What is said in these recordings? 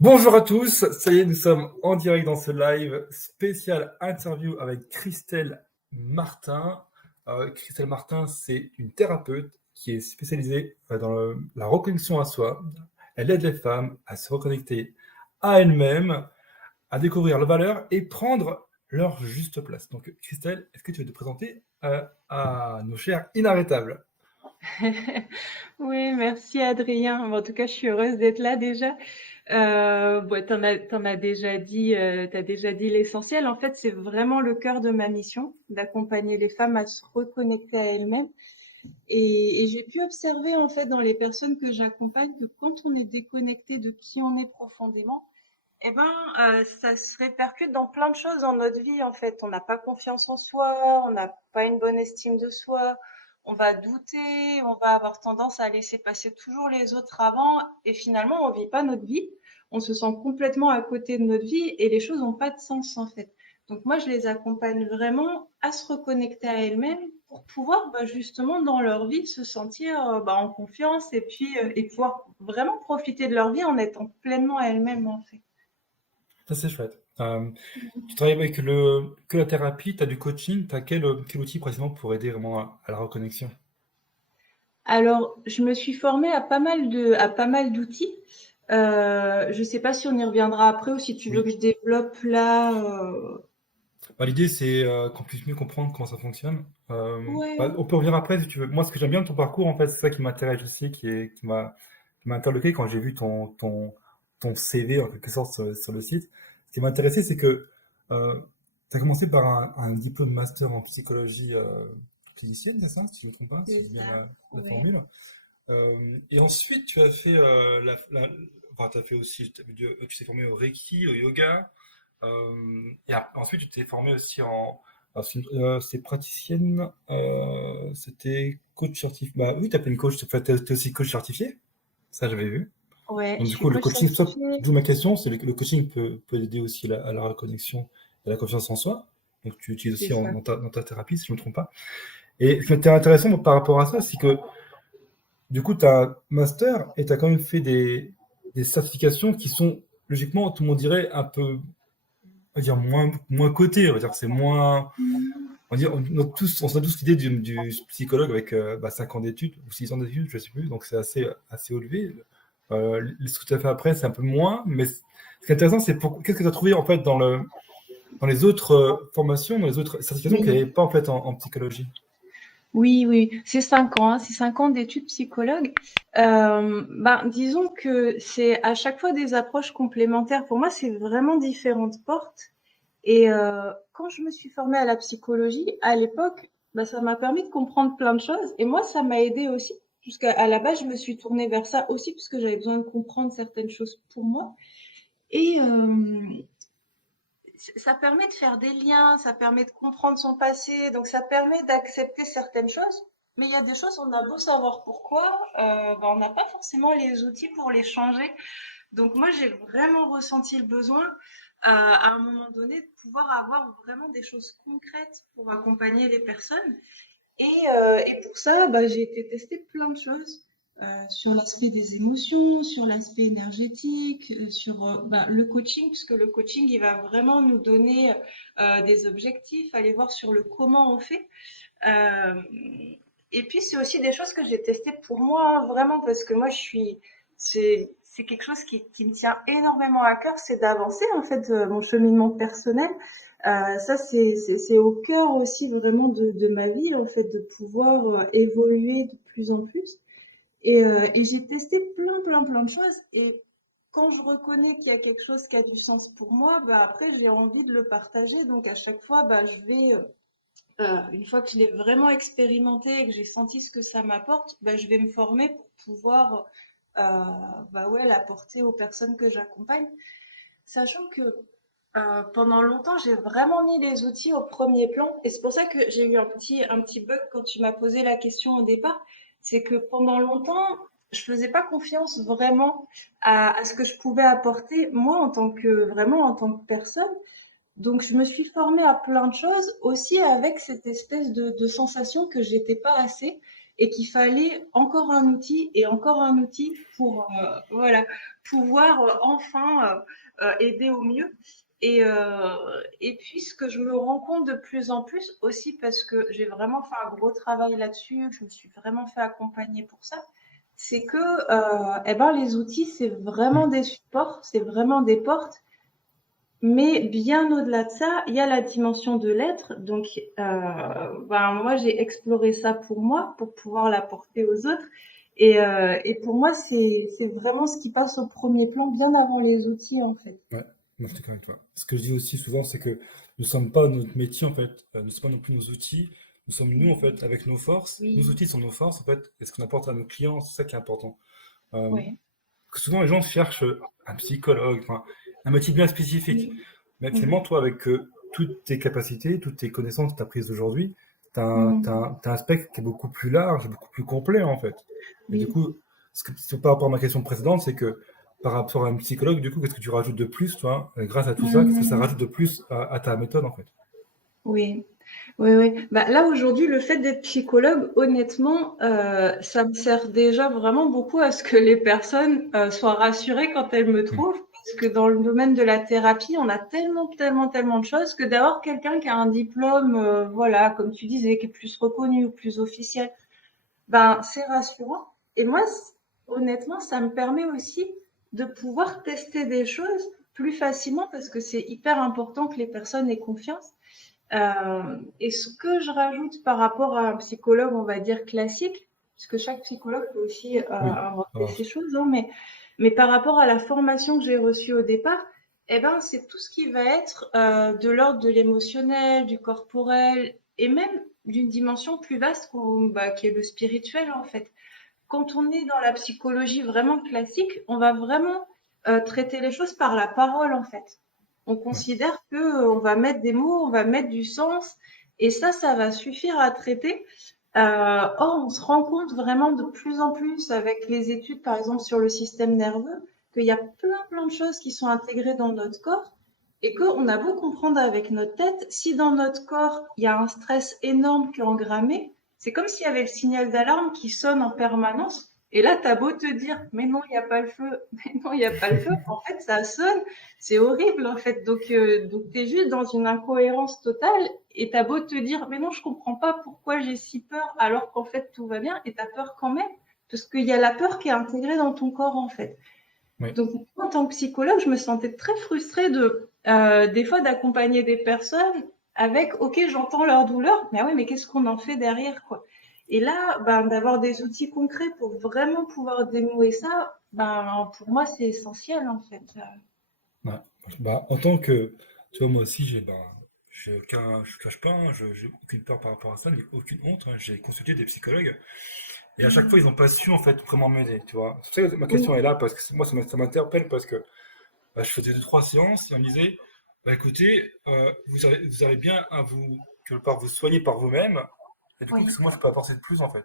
Bonjour à tous, ça y est, nous sommes en direct dans ce live spécial interview avec Christelle Martin. Christelle Martin, c'est une thérapeute qui est spécialisée dans la reconnexion à soi. Elle aide les femmes à se reconnecter à elles-mêmes, à découvrir leurs valeurs et prendre leur juste place. Donc Christelle, est-ce que tu veux te présenter à nos chers inarrêtables? Oui, merci Adrien. Bon, en tout cas, je suis heureuse d'être là déjà. Bon, t'en as déjà dit, t'as déjà dit l'essentiel. En fait, c'est vraiment le cœur de ma mission, d'accompagner les femmes à se reconnecter à elles-mêmes. Et j'ai pu observer en fait dans les personnes que j'accompagne que quand on est déconnecté de qui on est profondément, eh ben, ça se répercute dans plein de choses dans notre vie, en fait. On n'a pas confiance en soi, on n'a pas une bonne estime de soi, on va douter, on va avoir tendance à laisser passer toujours les autres avant, et finalement, on vit pas notre vie. On se sent complètement à côté de notre vie et les choses n'ont pas de sens, en fait. Donc moi, je les accompagne vraiment à se reconnecter à elles-mêmes pour pouvoir, justement, dans leur vie, se sentir en confiance et pouvoir vraiment profiter de leur vie en étant pleinement elles-mêmes, en fait. Ça, c'est chouette. Tu travailles avec que la thérapie, tu as du coaching, tu as quel outil précisément pour aider vraiment à la reconnexion? Alors, je me suis formée à pas mal d'outils. Je sais pas si on y reviendra après ou si tu veux Oui. que je développe là. Bah, l'idée, c'est qu'on puisse mieux comprendre comment ça fonctionne. Ouais. On peut revenir après si tu veux. Moi, ce que j'aime bien de ton parcours, en fait, c'est ça qui m'intéresse aussi, qui m'a interloqué quand j'ai vu ton CV en quelque sorte sur le site. Ce qui m'a intéressé, c'est que tu as commencé par un diplôme master en psychologie clinicienne, c'est ça, si je ne me trompe pas, si C'est j'ai bien ça. la Ouais. formule. Et ensuite, tu as fait enfin, t'as fait aussi, tu t'es formé au Reiki, au yoga. Ensuite, tu t'es formé aussi c'est praticienne, c'était coach certifié. Bah oui, t'as fait une coach, enfin, t'es aussi coach certifié. Ça, j'avais vu. Ouais, Donc, je du suis coup, le coach coaching, certifiée. d'où ma question, c'est le coaching peut aider aussi à la reconnexion et à la confiance en soi. Donc, tu utilises C'est aussi ça. dans ta thérapie, si je ne me trompe pas. Et ce qui était intéressant par rapport à ça, c'est que du coup, tu as un master et tu as quand même fait des certifications qui sont, logiquement, tout le monde dirait, un peu, on va dire, moins cotées. On va dire que c'est moins. On, va dire, on a tous l'idée du psychologue avec 5 ans d'études ou 6 ans d'études, je ne sais plus, donc c'est assez élevé. Ce que tu as fait après, c'est un peu moins, mais ce qui est intéressant, c'est qu'est-ce que tu as trouvé en fait dans les autres formations, dans les autres certifications qu'il n'y Oui. avait pas en fait en psychologie. Oui, oui, c'est 5 ans, hein, c'est 5 ans d'études psychologues. Disons que c'est à chaque fois des approches complémentaires. Pour moi, c'est vraiment différentes portes. Et quand je me suis formée à la psychologie, à l'époque, ça m'a permis de comprendre plein de choses. Et moi, ça m'a aidé aussi, puisqu'à la base, je me suis tournée vers ça aussi, parce que j'avais besoin de comprendre certaines choses pour moi. Et ça permet de faire des liens, ça permet de comprendre son passé, donc ça permet d'accepter certaines choses. Mais il y a des choses, on a beau savoir pourquoi, on n'a pas forcément les outils pour les changer. Donc moi, j'ai vraiment ressenti le besoin, à un moment donné, de pouvoir avoir vraiment des choses concrètes pour accompagner les personnes. Et pour ça, j'ai été tester plein de choses sur l'aspect des émotions, sur l'aspect énergétique, sur le coaching, puisque le coaching, il va vraiment nous donner des objectifs, aller voir sur le comment on fait. Euh, et puis, c'est aussi des choses que j'ai testées pour moi, hein, vraiment, parce que moi, c'est quelque chose qui me tient énormément à cœur, c'est d'avancer, en fait, mon cheminement personnel. Ça, c'est au cœur aussi vraiment de ma vie, en fait, de pouvoir évoluer de plus en plus. Et j'ai testé plein de choses. Et quand je reconnais qu'il y a quelque chose qui a du sens pour moi, après, j'ai envie de le partager. Donc, à chaque fois, je vais une fois que je l'ai vraiment expérimenté et que j'ai senti ce que ça m'apporte, je vais me former pour pouvoir ouais, l'apporter aux personnes que j'accompagne. Sachant que pendant longtemps, j'ai vraiment mis les outils au premier plan. Et c'est pour ça que j'ai eu un petit bug quand tu m'as posé la question au départ. C'est que pendant longtemps, je faisais pas confiance vraiment à ce que je pouvais apporter, moi, vraiment en tant que personne. Donc, je me suis formée à plein de choses, aussi avec cette espèce de sensation que j'étais pas assez. et qu'il fallait encore un outil et encore un outil pour voilà, pouvoir enfin aider au mieux. Et, euh, et puis, ce que je me rends compte de plus en plus aussi, parce que j'ai vraiment fait un gros travail là-dessus, je me suis vraiment fait accompagner pour ça, c'est que eh ben, les outils, c'est vraiment des supports, c'est vraiment des portes, mais bien au-delà de ça, il y a la dimension de l'être. Donc, moi, j'ai exploré ça pour moi, pour pouvoir l'apporter aux autres. Et pour moi, c'est vraiment ce qui passe au premier plan, bien avant les outils, en fait. Ouais, non, je suis d'accord avec toi. Ce que je dis aussi souvent, c'est que nous ne sommes pas notre métier, en fait, nous ne sommes pas non plus nos outils, nous sommes nous, en fait, avec nos forces. Nos Oui, outils sont nos forces, en fait, et ce qu'on apporte à nos clients, c'est ça qui est important. Euh, oui, que souvent, les gens cherchent un psychologue, enfin, un métier bien spécifique. oui. Mais finalement, Mhm. toi, avec toutes tes capacités, toutes tes connaissances que tu as prises aujourd'hui, tu as, Mhm. un spectre qui est beaucoup plus large, beaucoup plus complet, en fait. Et du Oui. coup, par rapport à ma question précédente, c'est que par rapport à un psychologue, du coup, qu'est-ce que tu rajoutes de plus, toi, grâce à tout ça, qu'est-ce que ça rajoute Mhm. de plus à ta méthode, en fait? Oui. Oui, oui. Bah, là, aujourd'hui, le fait d'être psychologue, honnêtement, ça me sert déjà vraiment beaucoup à ce que les personnes soient rassurées quand elles me Hmm. trouvent. Parce que dans le domaine de la thérapie, on a tellement, tellement, tellement de choses que d'avoir quelqu'un qui a un diplôme, voilà, comme tu disais, qui est plus reconnu ou plus officiel, ben, c'est rassurant. Et moi, honnêtement, ça me permet aussi de pouvoir tester des choses plus facilement parce que c'est hyper important que les personnes aient confiance. Et ce que je rajoute par rapport à un psychologue, on va dire classique, puisque chaque psychologue peut aussi Oui. inventer Alors, ces choses, hein, mais par rapport à la formation que j'ai reçue au départ, eh ben, c'est tout ce qui va être de l'ordre de l'émotionnel, du corporel, et même d'une dimension plus vaste qui est le spirituel en fait. Quand on est dans la psychologie vraiment classique, on va vraiment traiter les choses par la parole en fait. On ouais. considère que on va mettre des mots, on va mettre du sens, et ça va suffire à traiter. Or, on se rend compte vraiment de plus en plus avec les études, par exemple sur le système nerveux, qu'il y a plein plein de choses qui sont intégrées dans notre corps et qu'on a beau comprendre avec notre tête, si dans notre corps il y a un stress énorme qui est engrammé, c'est comme s'il y avait le signal d'alarme qui sonne en permanence. Et là, tu as beau te dire, mais non, il n'y a pas le feu, mais non, il n'y a pas le feu. En fait, ça sonne, c'est horrible, en fait. Donc tu es juste dans une incohérence totale et tu as beau te dire, mais non, je comprends pas pourquoi j'ai si peur alors qu'en fait, tout va bien et tu as peur quand même. Parce qu'il y a la peur qui est intégrée dans ton corps, en fait. Oui. Donc, moi, en tant que psychologue, je me sentais très frustrée des fois, d'accompagner des personnes avec, OK, j'entends leur douleur, mais ah ouais, mais qu'est-ce qu'on en fait derrière, quoi? Et là, ben, d'avoir des outils concrets pour vraiment pouvoir dénouer ça, ben, pour moi, c'est essentiel, en fait. Ouais. Bah, en tant que, tu vois, moi aussi, je cache pas, hein, j'ai aucune peur par rapport à ça, ni aucune honte, hein. J'ai consulté des psychologues et à chaque fois, ils Mmh. n'ont pas su en fait vraiment m'aider, tu vois. C'est pour ça que ma question est Oui, là parce que moi, ça m'interpelle parce que bah, je faisais deux, trois séances et on me disait, bah, écoutez, vous avez bien à vous, quelque part, vous soigner par vous-même et du coup, qu'est-ce oui, que moi, je peux apporter de plus en fait.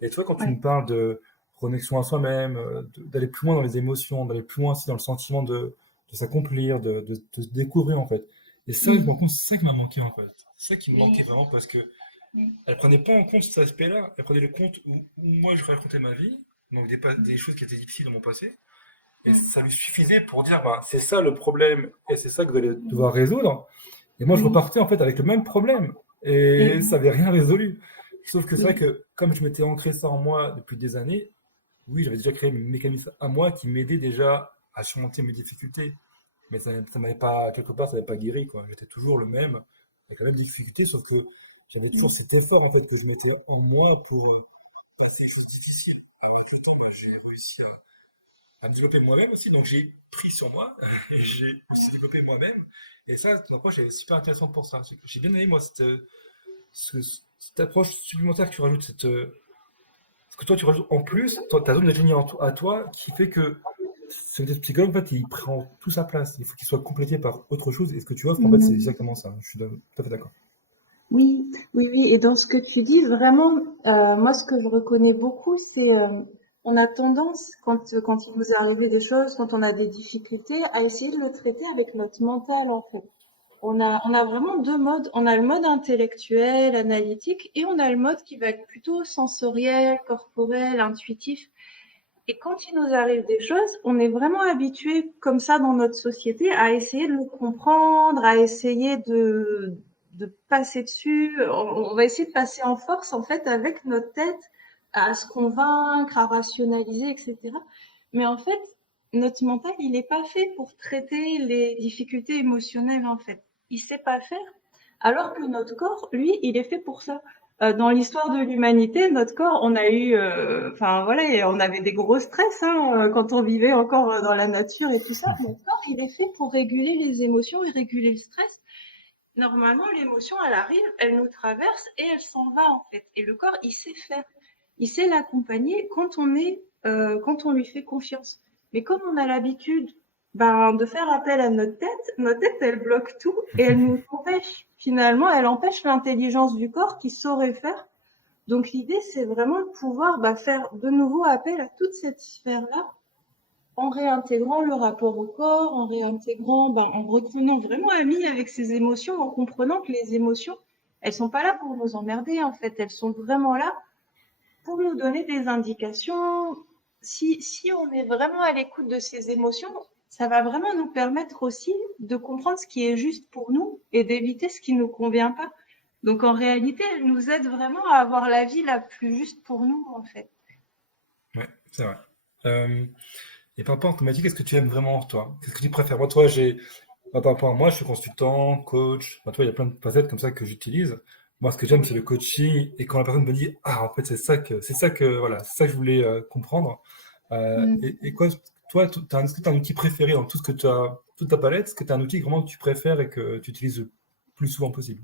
Et tu vois, quand tu me oui. parles de connexion à soi-même, d'aller plus loin dans les émotions, d'aller plus loin aussi dans le sentiment de s'accomplir, de se découvrir en fait. Et ça, je me rends Mmh. compte, c'est ça qui m'a manqué en fait. C'est ça qui me manquait Oui, vraiment parce que oui. elle prenait pas en compte cet aspect-là. Elle prenait le compte où moi je racontais ma vie, donc des choses qui étaient difficiles dans mon passé. Et Mmh. ça lui suffisait pour dire, bah, c'est ça le problème et c'est ça que vous allez Mmh. devoir résoudre. Et moi, je Oui, repartais en fait avec le même problème et ça exact. n'avait rien résolu. Sauf que c'est vrai Oui. que comme je m'étais ancré ça en moi depuis des années, oui, j'avais déjà créé mes mécanismes à moi qui m'aidaient déjà à surmonter mes difficultés. Mais ça m'avait pas, quelque part, ça m'avait pas guéri, quoi. J'étais toujours le même, avec la même difficulté, sauf que j'avais toujours Mmh. cet effort, en fait, que je mettais en moi pour passer les choses difficiles. Avec le temps, bah, j'ai réussi à me développer moi-même aussi, donc j'ai pris sur moi, et j'ai aussi développé moi-même. Et ça, ton approche est super intéressante pour ça. J'ai bien aimé, moi, cette approche supplémentaire que tu rajoutes, ce que toi, tu rajoutes en plus, ta zone d'ingénieur à toi, qui fait que ce psychologue, en fait, il prend toute sa place. Il faut qu'il soit complété par autre chose. Et ce que tu offres, en fait, c'est Mmh. exactement ça. Je suis tout à fait d'accord. Oui, oui, oui. Et dans ce que tu dis, vraiment, moi, ce que je reconnais beaucoup, c'est on a tendance, quand il nous est arrivé des choses, quand on a des difficultés, à essayer de le traiter avec notre mental, en fait. On a vraiment deux modes. On a le mode intellectuel, analytique, et on a le mode qui va être plutôt sensoriel, corporel, intuitif. Et quand il nous arrive des choses, on est vraiment habitué, comme ça dans notre société, à essayer de le comprendre, à essayer de passer dessus. On va essayer de passer en force, en fait, avec notre tête, à se convaincre, à rationaliser, etc. Mais en fait, notre mental, il n'est pas fait pour traiter les difficultés émotionnelles, en fait. Il sait pas faire. Alors que notre corps, lui, il est fait pour ça. Dans l'histoire de l'humanité, notre corps, on a eu, enfin voilà, et on avait des gros stress quand on vivait encore dans la nature et tout ça. Notre corps, il est fait pour réguler les émotions et réguler le stress. Normalement, l'émotion, elle arrive, elle nous traverse et elle s'en va en fait. Et le corps, il sait faire, il sait l'accompagner quand on lui fait confiance. Mais comme on a l'habitude, ben, de faire appel à notre tête, elle bloque tout et elle nous empêche. Finalement, elle empêche l'intelligence du corps qui saurait faire. Donc l'idée, c'est vraiment de pouvoir faire de nouveau appel à toute cette sphère-là en réintégrant le rapport au corps, en réintégrant, en reprenant vraiment ami avec ses émotions, en comprenant que les émotions, elles sont pas là pour nous emmerder, en fait. Elles sont vraiment là pour nous donner des indications. Si on est vraiment à l'écoute de ces émotions, ça va vraiment nous permettre aussi de comprendre ce qui est juste pour nous et d'éviter ce qui ne nous convient pas. Donc en réalité, elles nous aident vraiment à avoir la vie la plus juste pour nous, en fait. Ouais, c'est vrai. Euh, et par rapport à ton métier, qu'est-ce que tu aimes vraiment, toi? Qu'est-ce que tu préfères? Moi, toi, par rapport à moi, je suis consultant, coach. Toi, il y a plein de facettes comme ça que j'utilise. Moi, ce que j'aime, c'est le Oui. coaching. Et quand la personne me dit, ah, en fait, voilà, c'est ça que je voulais comprendre. Et quoi, toi, est-ce que tu as un outil préféré dans tout ce que tu as, toute ta palette? Est-ce que tu as un outil vraiment que tu préfères et que tu utilises le plus souvent possible?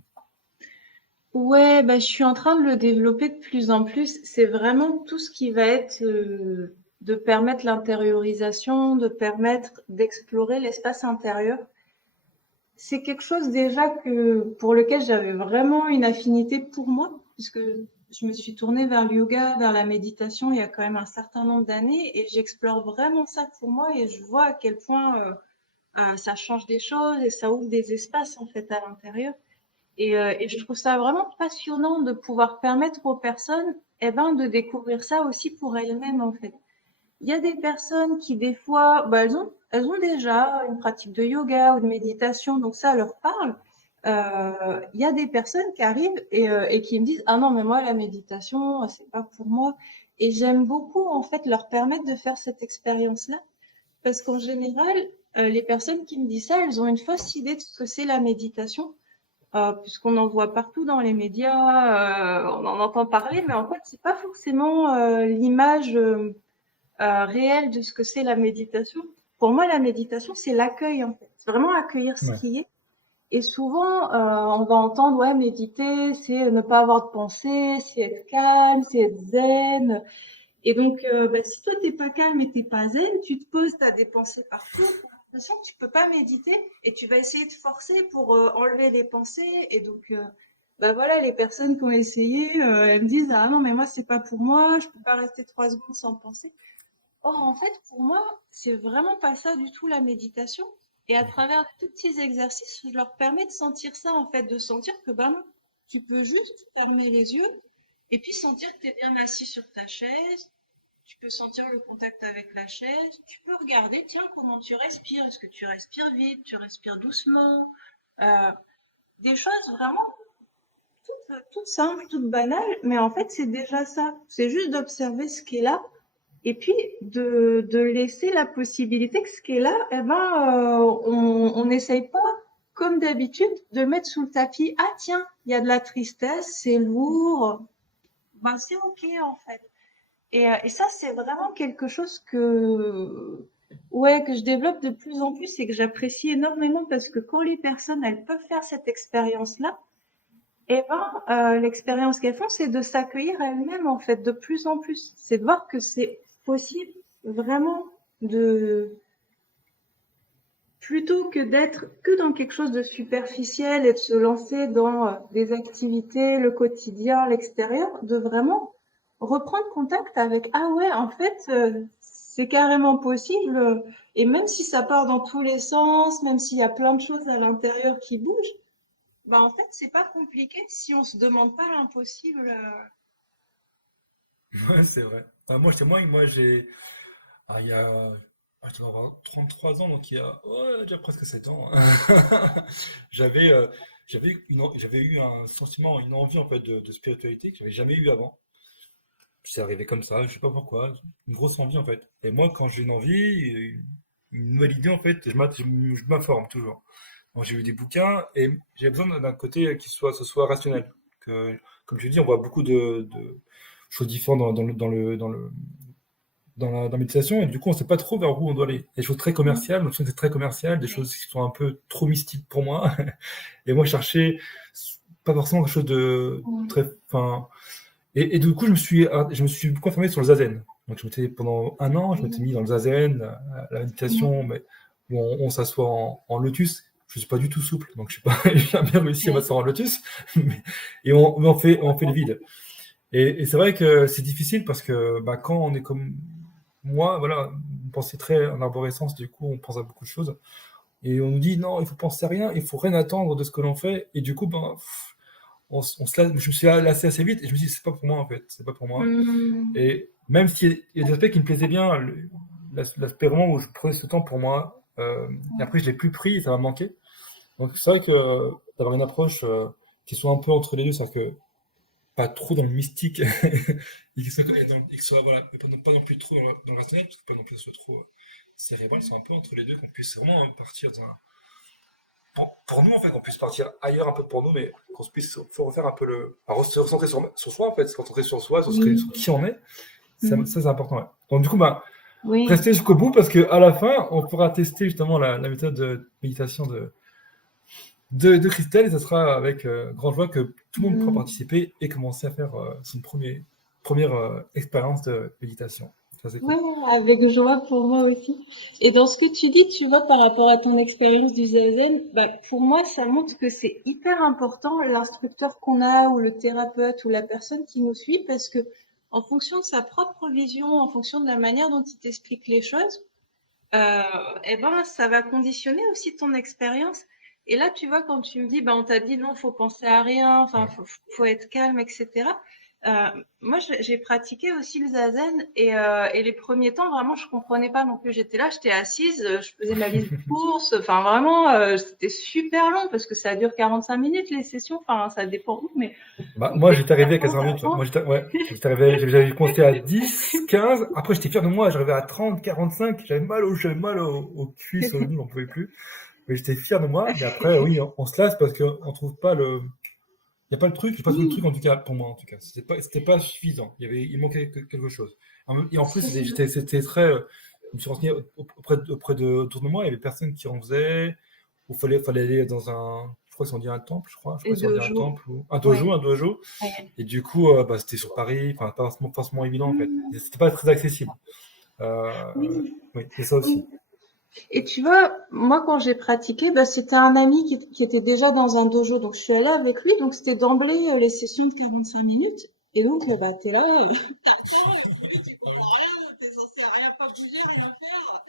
Ouais, je suis en train de le développer de plus en plus. C'est vraiment tout ce qui va être de permettre l'intériorisation, de permettre d'explorer l'espace intérieur. C'est quelque chose déjà pour lequel j'avais vraiment une affinité pour moi, puisque je me suis tournée vers le yoga, vers la méditation il y a quand même un certain nombre d'années et j'explore vraiment ça pour moi et je vois à quel point ça change des choses et ça ouvre des espaces en fait à l'intérieur. Et je trouve ça vraiment passionnant de pouvoir permettre aux personnes, de découvrir ça aussi pour elles-mêmes, en fait. Il y a des personnes qui, des fois, elles ont déjà une pratique de yoga ou de méditation, donc ça leur parle. Il y a des personnes qui arrivent et qui me disent, ah non, mais moi, la méditation, c'est pas pour moi. Et j'aime beaucoup, en fait, leur permettre de faire cette expérience-là. Parce qu'en général, les personnes qui me disent ça, elles ont une fausse idée de ce que c'est la méditation puisqu'on en voit partout dans les médias, on en entend parler, mais en fait, c'est pas forcément l'image réelle de ce que c'est la méditation. Pour moi, la méditation, c'est l'accueil, en fait. C'est vraiment accueillir ce Ouais. qui est. Et souvent, on va entendre, ouais, méditer, c'est ne pas avoir de pensée, c'est être calme, c'est être zen. Et donc, si toi, t'es pas calme et t'es pas zen, tu te poses, t'as des pensées partout, t'as l'impression que tu peux pas méditer et tu vas essayer de forcer pour enlever les pensées. Et donc, voilà, les personnes qui ont essayé, elles me disent, ah non, mais moi, c'est pas pour moi, je peux pas rester 3 secondes sans penser. Or, en fait, pour moi, c'est vraiment pas ça du tout la méditation. Et à travers tous ces exercices, je leur permets de sentir ça, en fait, de sentir que, non, tu peux juste fermer les yeux et puis sentir que tu es bien assis sur ta chaise. Tu peux sentir le contact avec la chaise. Tu peux regarder, tiens, comment tu respires. Est-ce que tu respires vite, tu respires doucement? Euh, des choses vraiment toutes simples, toutes banales, mais en fait, c'est déjà ça. C'est juste d'observer ce qui est là et puis de laisser la possibilité que ce qui est là, on n'essaye pas, comme d'habitude, de mettre sous le tapis. Ah tiens, il y a de la tristesse, c'est lourd. C'est ok en fait. Et ça, c'est vraiment quelque chose ouais, que je développe de plus en plus et que j'apprécie énormément parce que quand les personnes, elles peuvent faire cette expérience-là, l'expérience qu'elles font, c'est de s'accueillir elles-mêmes, en fait, de plus en plus. C'est de voir que c'est possible vraiment de, plutôt que d'être que dans quelque chose de superficiel et de se lancer dans des activités, le quotidien, l'extérieur, de vraiment reprendre contact avec, ah ouais, en fait, c'est carrément possible. Et même si ça part dans tous les sens, même s'il y a plein de choses à l'intérieur qui bougent, bah en fait, c'est pas compliqué si on se demande pas l'impossible. Ouais, c'est vrai. Enfin, moi, je témoigne, moi, il y a, je dois avoir 33 ans, donc il y a ouais, déjà presque 7 ans. J'avais j'avais eu un sentiment, une envie en fait de spiritualité que j'avais jamais eu avant. C'est arrivé comme ça, je sais pas pourquoi, une grosse envie en fait. Et moi, quand j'ai une envie, une nouvelle idée en fait, je m'informe toujours. Donc, j'ai lu des bouquins et j'ai besoin d'un côté qui soit, ce soit rationnel. Que, comme je l'ai dit, on voit beaucoup de choses différentes dans la méditation et du coup, on sait pas trop vers où on doit aller. Des choses très commerciales, j'ai l'impression que c'est très commercial, des choses qui sont un peu trop mystiques pour moi. Et moi, je cherchais pas forcément quelque chose de Mm. très, enfin, et du coup, je me suis beaucoup informé sur le zazen. Donc, pendant un an, je m'étais mis dans le zazen, la méditation, Mm. mais où on s'assoit en lotus. Je suis pas du tout souple, donc je sais pas, j'ai jamais réussi à Ouais. m'asseoir en lotus. Et on fait le vide. Et c'est vrai que c'est difficile parce que bah, quand on est comme moi, voilà, une pensée très en arborescence, du coup, on pense à beaucoup de choses. Et on nous dit non, il faut penser à rien, il faut rien attendre de ce que l'on fait. Et du coup, ben, on se lasse, je me suis lassé assez vite et je me suis dit, c'est pas pour moi en fait, c'est pas pour moi. Mm. Et même s'il y a des aspects qui me plaisaient bien, l'aspect vraiment où je prenais ce temps pour moi, et après je l'ai plus pris et ça m'a manqué. Donc c'est vrai que d'avoir une approche qui soit un peu entre les deux, c'est-à-dire que pas trop dans le mystique et que ce soit voilà, pas non plus trop dans le rationnel, parce que pas non plus que ce soit trop cérébral, c'est un peu entre les deux, qu'on puisse vraiment partir d'un. Pour nous, en fait, qu'on puisse partir ailleurs un peu pour nous, mais qu'on puisse refaire un peu le. Se recentrer sur soi, en fait, se concentrer sur soi, sur Oui. qui on est. Mm. Ça c'est important. Ouais. Donc, du coup, bah, Oui. restez jusqu'au bout parce qu'à la fin, on pourra tester justement la méthode de méditation de Christelle et ça sera avec grande joie que tout le monde pourra Mm. participer et commencer à faire son première expérience de méditation. Ça, c'est Ouais, cool. avec joie pour moi aussi. Et dans ce que tu dis, tu vois, par rapport à ton expérience du zazen, bah, pour moi, ça montre que c'est hyper important l'instructeur qu'on a ou le thérapeute ou la personne qui nous suit parce que en fonction de sa propre vision, en fonction de la manière dont il t'explique les choses, euh, eh ben, ça va conditionner aussi ton expérience. Et là, tu vois, quand tu me dis, bah, on t'a dit non, faut penser à rien, enfin, Ouais. faut être calme, etc. Euh, moi, j'ai pratiqué aussi le zazen et les premiers temps, vraiment, je comprenais pas non plus. J'étais là, j'étais assise, je faisais ma liste de courses. Enfin, vraiment, c'était super long parce que ça dure 45 minutes les sessions. Enfin, ça dépend où, mais Bah, on moi, était j'étais arrivé à là 45 minutes. Moi, vraiment. j'étais arrivé, j'avais commencé à 10, 15. Après, j'étais fier de moi. J'arrivais à 30, 45. J'avais mal au cuisse, au genou, j'en pouvais plus. Mais j'étais fier de moi. Mais après, oui, on se lasse parce qu'on trouve pas le. Il n'y a pas le truc, j'ai pas trouvé le truc Oui, en tout cas, pour moi en tout cas. C'était pas suffisant. Il manquait quelque chose. Et en plus, c'est ça. c'était très. Je me suis renseigné autour de moi, il y avait personne qui en faisait. Ou fallait aller dans un. Je crois que c'est on dit un temple, je crois. Je sais pas Et si on dit de un jour. temple ou. Ouais. Un dojo. Ouais. Et du coup, bah, c'était sur Paris, enfin, pas forcément évident en fait. Et c'était pas très accessible. Euh, Oui. oui, c'est ça aussi. Oui. Et tu vois, moi, quand j'ai pratiqué, bah, c'était un ami qui était déjà dans un dojo. Donc, je suis allée avec lui. Donc, c'était d'emblée les sessions de 45 minutes. Et donc, bah, t'es là, t'attends, et puis tu comprends rien, t'es censé rien pas bouger, rien faire.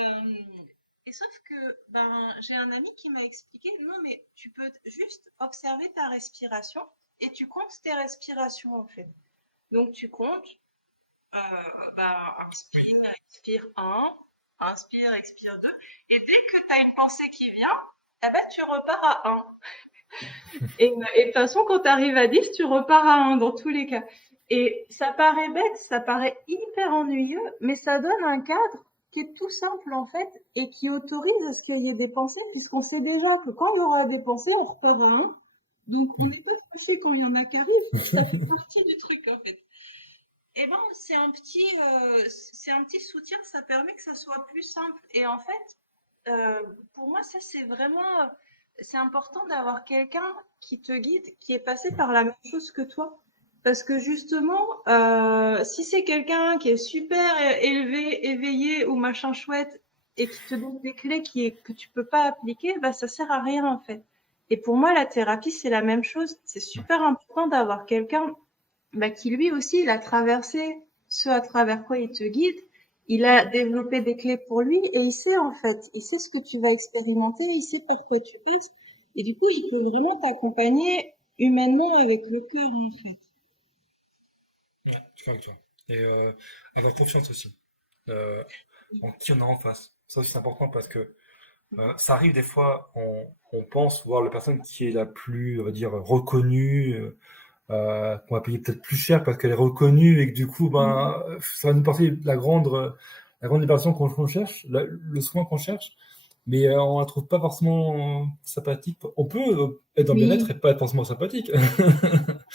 Euh, et sauf que, ben, j'ai un ami qui m'a expliqué, non, mais tu peux juste observer ta respiration et tu comptes tes respirations, en fait. Donc, tu comptes, inspire, expire un, inspire, expire 2. Et dès que tu as une pensée qui vient, eh ben, tu repars à un. Et de toute façon, quand tu arrives à 10, tu repars à un dans tous les cas. Et ça paraît bête, ça paraît hyper ennuyeux, mais ça donne un cadre qui est tout simple en fait et qui autorise à ce qu'il y ait des pensées, puisqu'on sait déjà que quand il y aura des pensées, on repart à un. Donc on n'est pas fâché quand il y en a qui arrivent, ça fait partie du truc en fait. Eh ben, c'est un petit soutien, ça permet que ça soit plus simple. Et en fait, pour moi, ça, c'est vraiment, c'est important d'avoir quelqu'un qui te guide, qui est passé Ouais. par la même chose que toi. Parce que justement, si c'est quelqu'un qui est super élevé, éveillé ou machin chouette et qui te donne des clés que tu peux pas appliquer, bah, ça sert à rien, en fait. Et pour moi, la thérapie, c'est la même chose. C'est Ouais. super important d'avoir quelqu'un bah, qui lui aussi, il a traversé ce à travers quoi il te guide il a développé des clés pour lui et il sait en fait, il sait ce que tu vas expérimenter, il sait par quoi tu passes et du coup, il peut vraiment t'accompagner humainement avec le cœur en fait. Ouais, je suis avec toi. Et avec la confiance aussi, euh, en qui on a en face. Ça aussi c'est important parce que ça arrive des fois, on pense voir la personne qui est la plus, on va dire, reconnue, qu'on va payer peut-être plus cher parce qu'elle est reconnue et que du coup, ben, ça va nous porter la grande libération qu'on cherche, le soin qu'on cherche, mais on la trouve pas forcément sympathique. On peut être dans le bien-être Oui, et pas être forcément sympathique.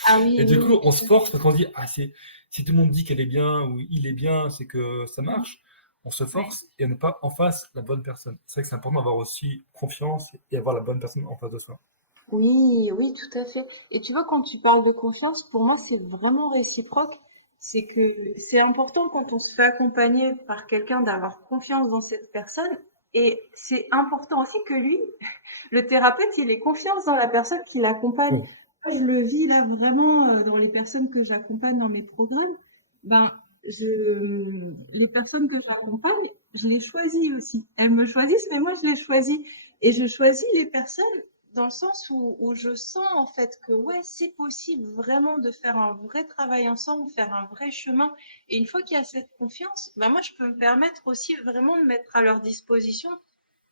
ah Et oui, du oui, coup, on se tout à force fait. parce qu'on se dit, ah, si tout le monde dit qu'elle est bien ou il est bien, c'est que ça marche. On se Ouais. force et on n'est pas en face la bonne personne. C'est vrai que c'est important d'avoir aussi confiance et avoir la bonne personne en face de soi. Oui, oui, tout à fait. Et tu vois, quand tu parles de confiance, pour moi, c'est vraiment réciproque. C'est que c'est important quand on se fait accompagner par quelqu'un d'avoir confiance dans cette personne. Et c'est important aussi que lui, le thérapeute, il ait confiance dans la personne qui l'accompagne. Oui, Moi, je le vis là vraiment dans les personnes que j'accompagne dans mes programmes. Ben, les personnes que j'accompagne, je les choisis aussi. Elles me choisissent, mais moi, je les choisis. Et je choisis les personnes dans le sens où je sens en fait que ouais, c'est possible vraiment de faire un vrai travail ensemble, faire un vrai chemin. Et une fois qu'il y a cette confiance, ben moi, je peux me permettre aussi vraiment de mettre à leur disposition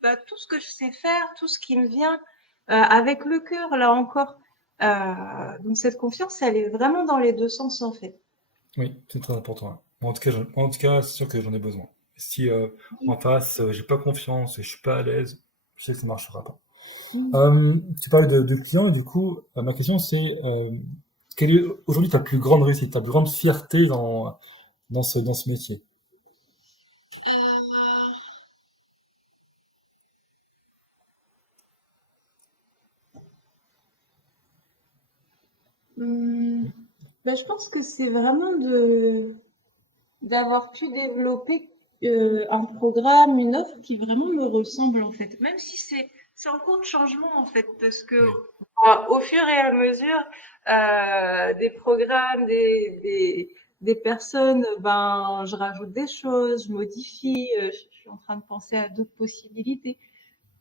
bah, tout ce que je sais faire, tout ce qui me vient avec le cœur, là encore. Donc cette confiance, elle est vraiment dans les deux sens en fait. oui, c'est très important. Ouais. En tout cas, en tout cas, c'est sûr que j'en ai besoin. Si en face, j'ai pas confiance et je suis pas à l'aise, je sais que ça marchera pas. Tu parlais de clients et du coup, ma question c'est quelle est aujourd'hui ta plus grande réussite, ta plus grande fierté dans ce métier? Euh, hum, ben, je pense que c'est vraiment de d'avoir pu développer un programme, une offre qui vraiment me ressemble en fait. Même si c'est en cours de changement en fait, parce que Oui. au fur et à mesure des programmes, des personnes, ben je rajoute des choses, je modifie, je suis en train de penser à d'autres possibilités.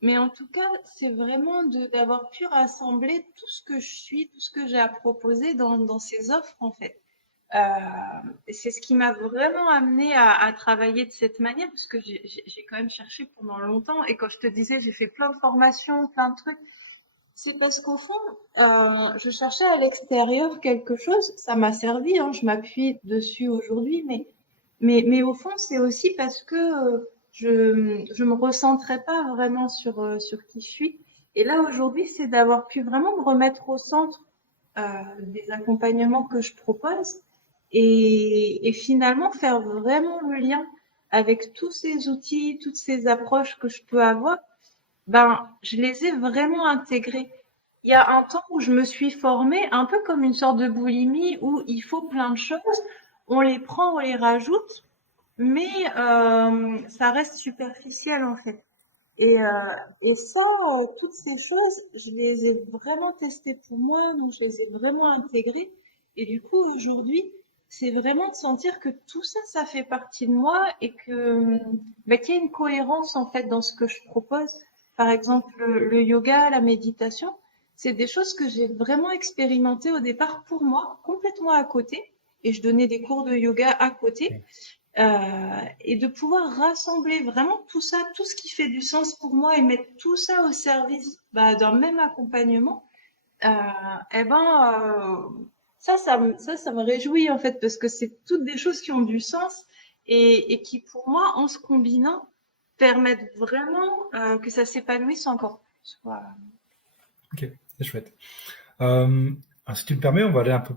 Mais en tout cas, c'est vraiment d'avoir pu rassembler tout ce que je suis, tout ce que j'ai à proposer dans ces offres en fait. C'est ce qui m'a vraiment amené à travailler de cette manière, parce que j'ai quand même cherché pendant longtemps. Et quand je te disais, j'ai fait plein de formations, plein de trucs, c'est parce qu'au fond, je cherchais à l'extérieur quelque chose. Ça m'a servi, hein, je m'appuie dessus aujourd'hui, mais au fond, c'est aussi parce que je me recentrais pas vraiment sur qui je suis. Et là, aujourd'hui, c'est d'avoir pu vraiment me remettre au centre des accompagnements que je propose et finalement faire vraiment le lien avec tous ces outils, toutes ces approches que je peux avoir, ben, je les ai vraiment intégrés. Il y a un temps où je me suis formée un peu comme une sorte de boulimie où il faut plein de choses, on les prend, on les rajoute, mais ça reste superficiel en fait. Et ça, toutes ces choses, je les ai vraiment testées pour moi, donc je les ai vraiment intégrées. Et du coup, aujourd'hui, c'est vraiment de sentir que tout ça, ça fait partie de moi et que, bah, qu'il y a une cohérence en fait dans ce que je propose. Par exemple, le yoga, la méditation, c'est des choses que j'ai vraiment expérimentées au départ pour moi, complètement à côté. Et je donnais des cours de yoga à côté. Et de pouvoir rassembler vraiment tout ça, tout ce qui fait du sens pour moi et mettre tout ça au service bah, d'un même accompagnement, euh, eh ben, ça me réjouit en fait parce que c'est toutes des choses qui ont du sens et qui pour moi, en se combinant, permettent vraiment que ça s'épanouisse encore plus. Voilà. Ok, c'est chouette. Alors, si tu me permets, on va aller un peu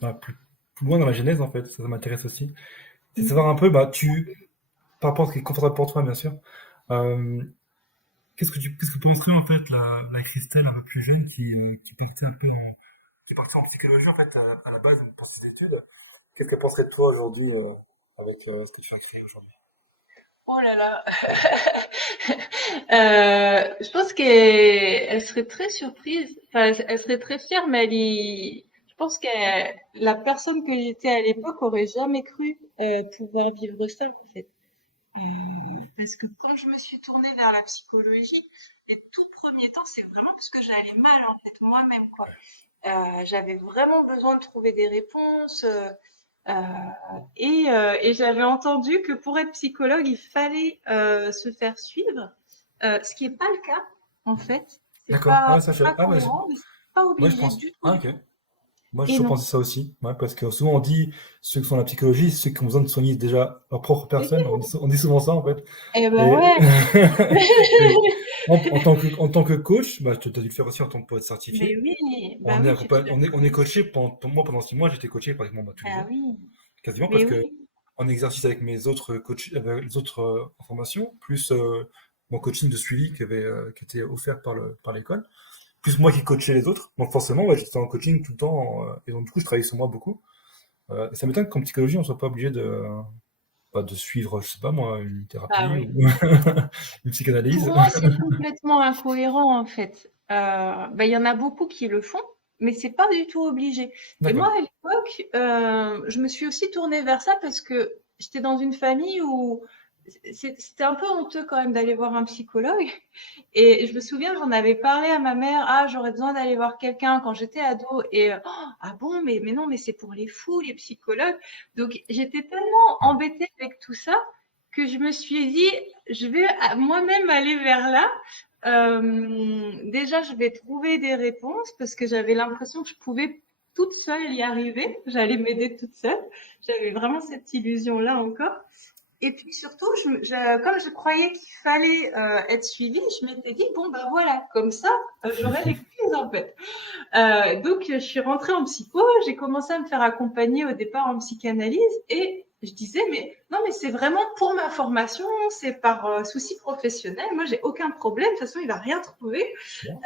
dans la plus loin dans la genèse en fait. Ça m'intéresse aussi. C'est de savoir un peu, bah, par rapport à ce qui est confortable pour toi, bien sûr. euh, qu'est-ce que penserait en fait la Christelle un peu plus jeune qui partait qui est partie en psychologie en fait à la base pour ses études. Qu'est-ce qu'elle penserait de toi aujourd'hui avec ce que tu as créé aujourd'hui? Oh là là. Je pense qu'elle serait très surprise. Enfin, elle serait très fière, mais pense que la personne que j'étais à l'époque aurait jamais cru pouvoir vivre ça, en fait. Parce que quand je me suis tournée vers la psychologie, les tout premiers temps, c'est vraiment parce que j'allais mal, en fait, moi-même, quoi. J'avais vraiment besoin de trouver des réponses. Et j'avais entendu que pour être psychologue, il fallait se faire suivre, ce qui n'est pas le cas, en fait. D'accord. Ah ouais, C'est pas ah ouais, cohérent, mais c'est pas moi je obligé pense. du tout, Ah du ok. tout. Moi je Et toujours non. pensé ça aussi. Ouais, parce que souvent on dit ceux qui sont dans la psychologie, ceux qui ont besoin de soigner déjà leur propre Oui, personne. On dit souvent ça en fait. eh ben Et, ouais. et en tant que coach, bah, tu as dû le faire aussi en tant que poète Mais certifié. oui, bah On est, oui, j'ai fait accompagné, la on est formation. coaché moi pendant 6 mois, j'étais coaché pratiquement tous les Ah jours, oui, quasiment parce mais que oui. en exercice avec mes autres coachs, les autres formations, plus mon coaching de suivi qui était offert par l'école, plus moi qui coachais les autres. Donc forcément, ouais, j'étais en coaching tout le temps et donc du coup, je travaillais sur moi beaucoup. Et ça m'étonne qu'en psychologie, on soit pas obligé de suivre, je sais pas moi, une Bah thérapie ou oui. une psychanalyse. Pour moi, c'est complètement incohérent, en fait. Bah, il y en a beaucoup qui le font, mais c'est pas du tout obligé. Et moi, D'accord. à l'époque, je me suis aussi tournée vers ça parce que j'étais dans une famille où c'était un peu honteux quand même d'aller voir un psychologue. Et je me souviens, j'en avais parlé à ma mère, ah, j'aurais besoin d'aller voir quelqu'un quand j'étais ado. Et oh, ah bon, mais non, mais c'est pour les fous, les psychologues. Donc j'étais tellement embêtée avec tout ça que je me suis dit, je vais moi-même aller vers là. Déjà, je vais trouver des réponses parce que j'avais l'impression que je pouvais toute seule y arriver. J'allais m'aider toute seule. J'avais vraiment cette illusion-là encore. Et puis surtout, comme je croyais qu'il fallait être suivie, je m'étais dit, bon, ben voilà, comme ça, j'aurai les clés en fait. Donc, je suis rentrée en psycho, j'ai commencé à me faire accompagner au départ en psychanalyse et je disais, mais non, mais c'est vraiment pour ma formation, c'est par souci professionnel. Moi, j'ai aucun problème. De toute façon, il va rien trouver.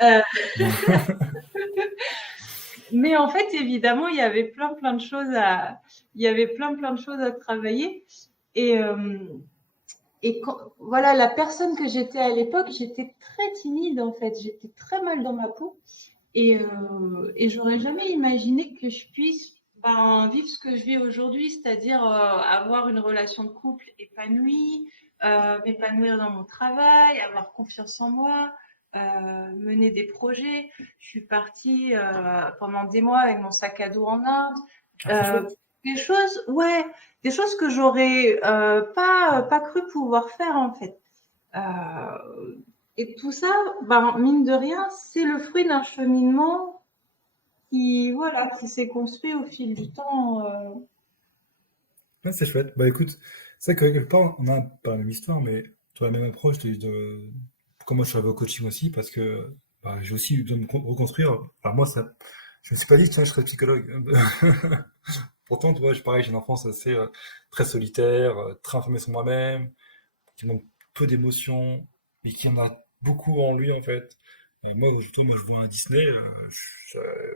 Euh, mais en fait, évidemment, il y avait plein de choses à travailler. Et, voilà, la personne que j'étais à l'époque, j'étais très timide en fait. J'étais très mal dans ma peau. Et j'aurais jamais imaginé que je puisse vivre ce que je vis aujourd'hui, c'est-à-dire avoir une relation de couple épanouie, m'épanouir dans mon travail, avoir confiance en moi, mener des projets. Je suis partie pendant des mois avec mon sac à dos en Inde. Ah, c'est Euh, chouette. des choses, ouais, des choses que j'aurais pas cru pouvoir faire en fait. Et tout ça, mine de rien, c'est le fruit d'un cheminement voilà, qui s'est construit au fil du temps. Ouais, c'est chouette. Bah écoute, c'est vrai que quelque part, on a pas la même histoire, mais tu as la même approche comment je suis arrivé au coaching aussi, parce que bah, j'ai aussi eu besoin de me reconstruire. Alors moi, je me suis pas dit, tiens, je serais psychologue. Pourtant, tu vois, pareil, j'ai une enfance assez très solitaire, très enfermée sur moi-même, qui manque peu d'émotions, mais qui en a beaucoup en lui, en fait. Et moi, moi, je vois un Disney,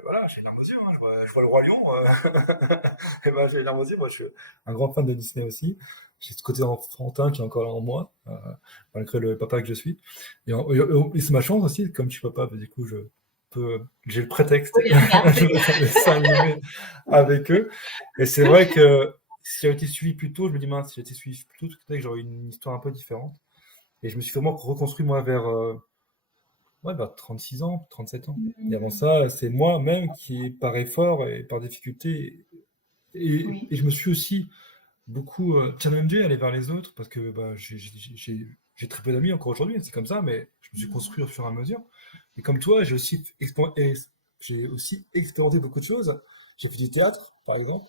voilà, j'ai les larmes aux yeux, hein, je vois le Roi Lion, et ben, j'ai les larmes aux yeux, moi, je suis un grand fan de Disney aussi. J'ai ce côté enfantin qui est encore là en moi, malgré le papa que je suis. Et c'est ma chance aussi, comme je suis papa, bah, du coup, j'ai le prétexte Faut les regarder. de regarder des dessins animés avec eux. Et c'est vrai que si j'avais été suivi plus tôt, je me dis, mince, si j'avais été suivi plus tôt, peut-être que j'aurais eu une histoire un peu différente. Et je me suis vraiment reconstruit, moi, vers ouais, 36 ans, 37 ans. Et avant Mmh. ça, c'est moi-même qui, par effort et par difficulté, Oui. et je me suis aussi beaucoup challengé à aller vers les autres parce que bah, j'ai très peu d'amis encore aujourd'hui, c'est comme ça, mais je me suis construit au fur et à mesure. Et comme toi, j'ai aussi expérimenté beaucoup de choses. J'ai fait du théâtre, par exemple.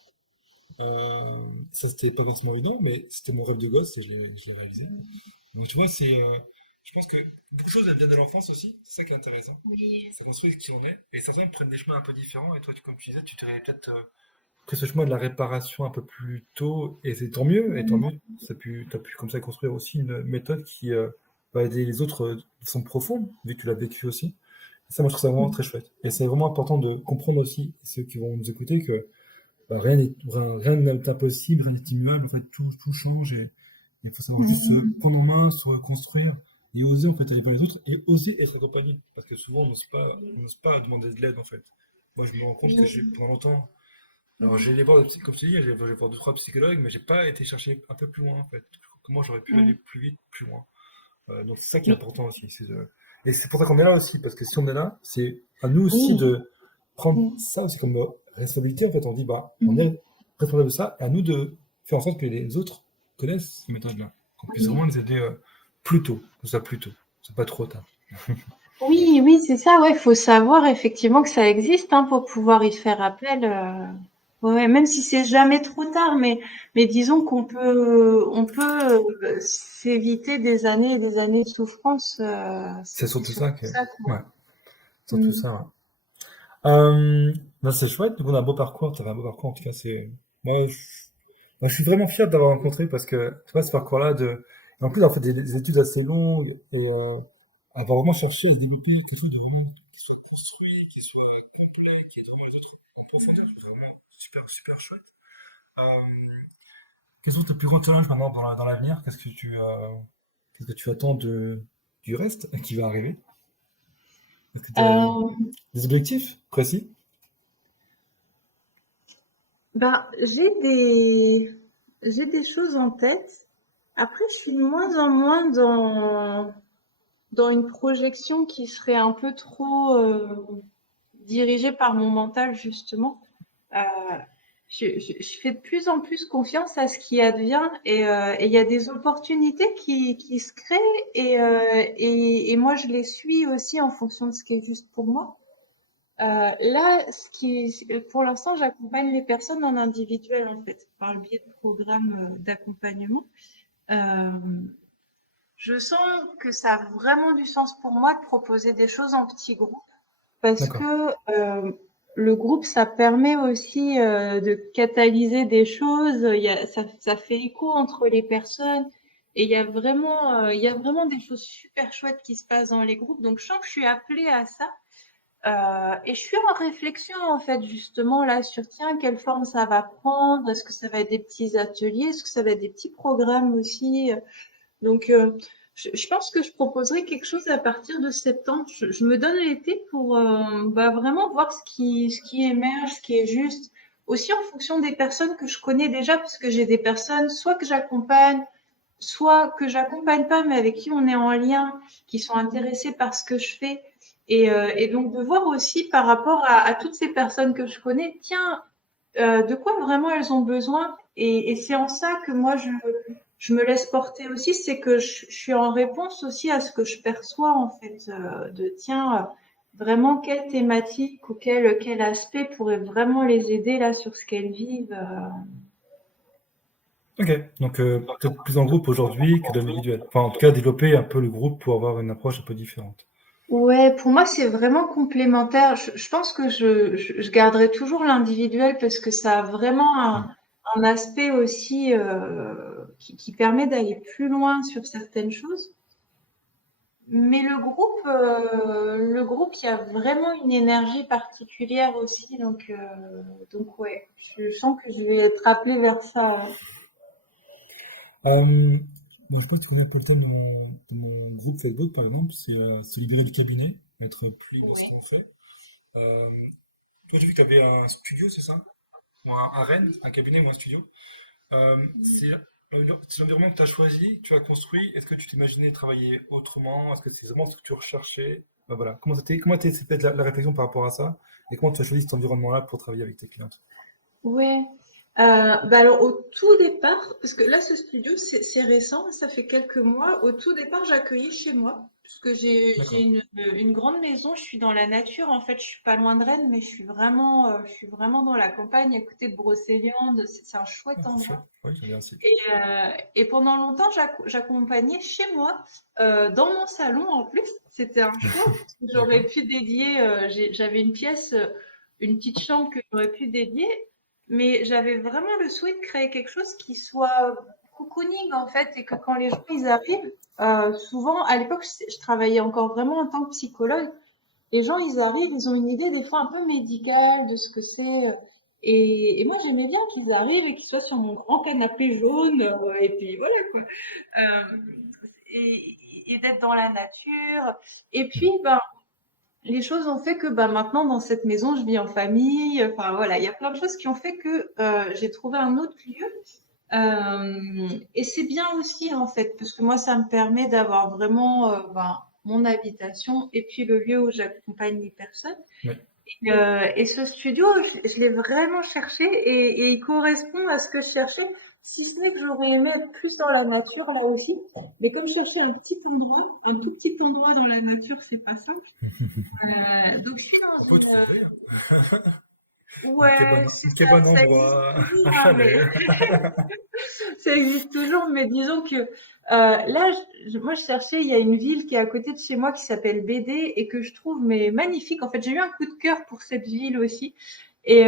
Ça, c'était pas forcément évident, mais c'était mon rêve de gosse et je l'ai réalisé. Donc, tu vois, je pense que beaucoup de choses elles viennent de l'enfance aussi. C'est ça qui est intéressant. Oui. Ça construit qui on est. Et certains prennent des chemins un peu différents. Et toi, comme tu disais, tu t'aurais peut-être pris ce chemin de la réparation un peu plus tôt. Et c'est tant mieux. Et tant Mmh. mieux. T'as pu comme ça construire aussi une méthode qui va aider les autres de façon profonde, vu que tu l'as vécu aussi. Et ça, moi, je trouve ça vraiment très chouette. Et c'est vraiment important de comprendre aussi, ceux qui vont nous écouter, que bah, rien n'est impossible, rien n'est immuable. En fait, tout change. Et il faut savoir juste se Mmh. prendre en main, se reconstruire et oser en fait aller vers les autres et oser être accompagné. Parce que souvent on n'ose pas demander de l'aide en fait. Moi, je me rends compte que Oui. j'ai, pendant longtemps, alors Mhm. j'ai allé voir, comme tu dis, j'ai allé voir deux, trois psychologues, mais j'ai pas été chercher un peu plus loin, en fait. Comment j'aurais pu aller Mhm. plus vite, plus loin. Donc c'est ça qui est Mais important aussi. Et c'est pour ça qu'on est là aussi, parce que si on est là, c'est à nous aussi oui. de prendre Mhm. ça aussi comme responsabilité. En fait, on dit, bah, on Mhm. est responsable de ça, et à nous de faire en sorte que les autres connaissent ces méthodes-là, qu'on puisse Oui. vraiment les aider plus tôt, que ce soit plus tôt, c'est pas trop tard. Oui, oui, c'est ça, ouais, faut savoir effectivement que ça existe, hein, pour pouvoir y faire appel. Ouais, ouais, même si c'est jamais trop tard, mais disons qu'on peut s'éviter des années et des années de souffrance. C'est C'est surtout ça surtout que, ça, quoi. ouais, surtout Mm. ça. Ouais. Euh, ben, c'est chouette, donc on a un beau parcours, tu avais un beau parcours en tout cas, moi, moi, je suis vraiment fier d'avoir rencontré parce que, tu vois, ce parcours-là et en plus, en fait, des études assez longues et avoir vraiment cherché à se développer quelque chose de vraiment qui soit construit, qui soit complet, qui aide vraiment les autres en profondeur, c'est vraiment super, super chouette. Euh, Quels sont tes plus grands challenges maintenant dans l'avenir? Qu'est-ce que tu attends du reste qui va arriver? Est-ce que tu as Euh, des objectifs précis? Ben, j'ai des choses en tête. Après, je suis de moins en moins dans une projection qui serait un peu trop dirigée par mon mental, justement. Euh, je fais de plus en plus confiance à ce qui advient et il y a des opportunités qui se créent et moi je les suis aussi en fonction de ce qui est juste pour moi. Là, pour l'instant, j'accompagne les personnes en individuel en fait, par le biais de programmes d'accompagnement. Euh, je sens que ça a vraiment du sens pour moi de proposer des choses en petits groupes parce D'accord. que le groupe, ça permet aussi de catalyser des choses. Ça fait écho entre les personnes et il y a vraiment des choses super chouettes qui se passent dans les groupes. Donc, je sens que je suis appelée à ça. Et je suis en réflexion en fait justement là sur tiens quelle forme ça va prendre, est-ce que ça va être des petits ateliers, est-ce que ça va être des petits programmes aussi. Donc je pense que je proposerai quelque chose à partir de septembre. Je me donne l'été pour vraiment voir ce qui émerge, ce qui est juste. Aussi en fonction des personnes que je connais déjà, parce que j'ai des personnes soit que j'accompagne, soit que j'accompagne pas, mais avec qui on est en lien, qui sont intéressés par ce que je fais. Et donc de voir aussi par rapport à toutes ces personnes que je connais, tiens, de quoi vraiment elles ont besoin. Et c'est en ça que moi, je me laisse porter aussi, c'est que je suis en réponse aussi à ce que je perçois, en fait, de tiens, vraiment quelle thématique ou quel aspect pourrait vraiment les aider là sur ce qu'elles vivent. Ok, donc peut-être plus en groupe aujourd'hui que d'individuel. Enfin, en tout cas, développer un peu le groupe pour avoir une approche un peu différente. Ouais, pour moi, c'est vraiment complémentaire. Je pense que je garderai toujours l'individuel parce que ça a vraiment Hmm. un aspect aussi qui permet d'aller plus loin sur certaines choses. Mais le groupe, il y a vraiment une énergie particulière aussi. Donc ouais, je sens que je vais être appelée vers ça. Euh, Moi, je pense que tu connais un peu le thème de mon groupe Facebook, par exemple, c'est se libérer du cabinet, être plus libre dans ce Oui. qu'on fait. Euh, Toi, j'ai vu que tu avais un studio, c'est ça? Ou un Rennes, un cabinet ou un studio. C'est l'environnement que tu as choisi, que tu as construit. Est-ce que tu t'imaginais travailler autrement? Est-ce que c'est vraiment ce que tu recherchais? Ben voilà. S'est faite la réflexion par rapport à ça? Et comment tu as choisi cet environnement-là pour travailler avec tes clientes? Ouais. Bah alors au tout départ, parce que là ce studio c'est récent, ça fait quelques mois. Au tout départ, j'accueillais chez moi, parce que j'ai D'accord. une grande maison. Je suis dans la nature. En fait, je suis pas loin de Rennes, mais je suis vraiment dans la campagne, à côté de Brocéliande. C'est un Ah, chouette c'est chouette. endroit. Oui, j'aime bien aussi. Et pendant longtemps, j'accompagnais chez moi, dans mon salon en plus. C'était un choix, parce que j'aurais D'accord. pu dédier, j'avais une pièce, une petite chambre que j'aurais pu dédier, mais j'avais vraiment le souhait de créer quelque chose qui soit cocooning en fait, et que quand les gens ils arrivent, souvent, à l'époque, je travaillais encore vraiment en tant que psychologue. Les gens, ils arrivent, ils ont une idée des fois un peu médicale de ce que c'est. Et moi, j'aimais bien qu'ils arrivent et qu'ils soient sur mon grand canapé jaune. Et puis voilà quoi. Euh, et d'être dans la nature. Et puis, Hmm. ben, les choses ont fait que bah, maintenant, dans cette maison, je vis en famille. Enfin, voilà, il y a plein de choses qui ont fait que j'ai trouvé un autre lieu. Et c'est bien aussi, en fait, parce que moi, ça me permet d'avoir vraiment ben, mon habitation et puis le lieu où j'accompagne les personnes. Oui. Et ce studio, je l'ai vraiment cherché et il correspond à ce que je cherchais, si ce n'est que j'aurais aimé être plus dans la nature là aussi. Mais comme je cherchais un petit endroit, un tout petit endroit dans la nature, c'est pas simple. Donc je suis dans On peut une... trouver Ouais, c'est une ça, cabane en ça existe bois, un toujours, hein, mais chalet. ça existe toujours, mais disons que là, moi je cherchais, il y a une ville qui est à côté de chez moi qui s'appelle Bédé et que je trouve mais magnifique. En fait, j'ai eu un coup de cœur pour cette ville aussi. Et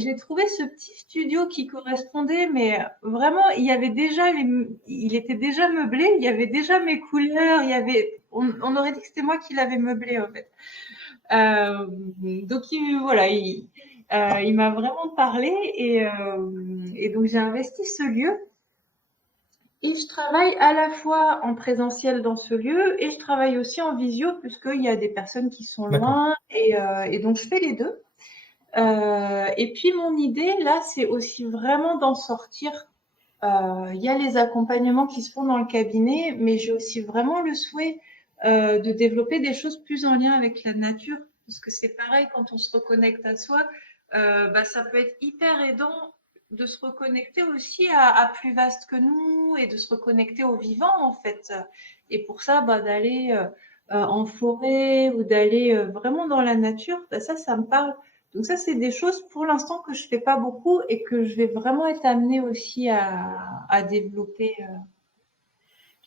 j'ai trouvé ce petit studio qui correspondait, mais vraiment, il était déjà meublé, il y avait déjà mes couleurs, on aurait dit que c'était moi qui l'avais meublé en fait. Donc voilà, il m'a vraiment parlé et donc j'ai investi ce lieu. Et je travaille à la fois en présentiel dans ce lieu et je travaille aussi en visio puisqu'il y a des personnes qui sont D'accord. loin et donc je fais les deux. Et puis mon idée là, c'est aussi vraiment d'en sortir. Il y a les accompagnements qui se font dans le cabinet, mais j'ai aussi vraiment le souhait de développer des choses plus en lien avec la nature, parce que c'est pareil quand on se reconnecte à soi, bah, ça peut être hyper aidant de se reconnecter aussi à plus vaste que nous et de se reconnecter au vivant en fait. Et pour ça, bah, d'aller en forêt ou d'aller vraiment dans la nature, bah, ça me parle. Donc ça, c'est des choses pour l'instant que je fais pas beaucoup et que je vais vraiment être amenée aussi à développer.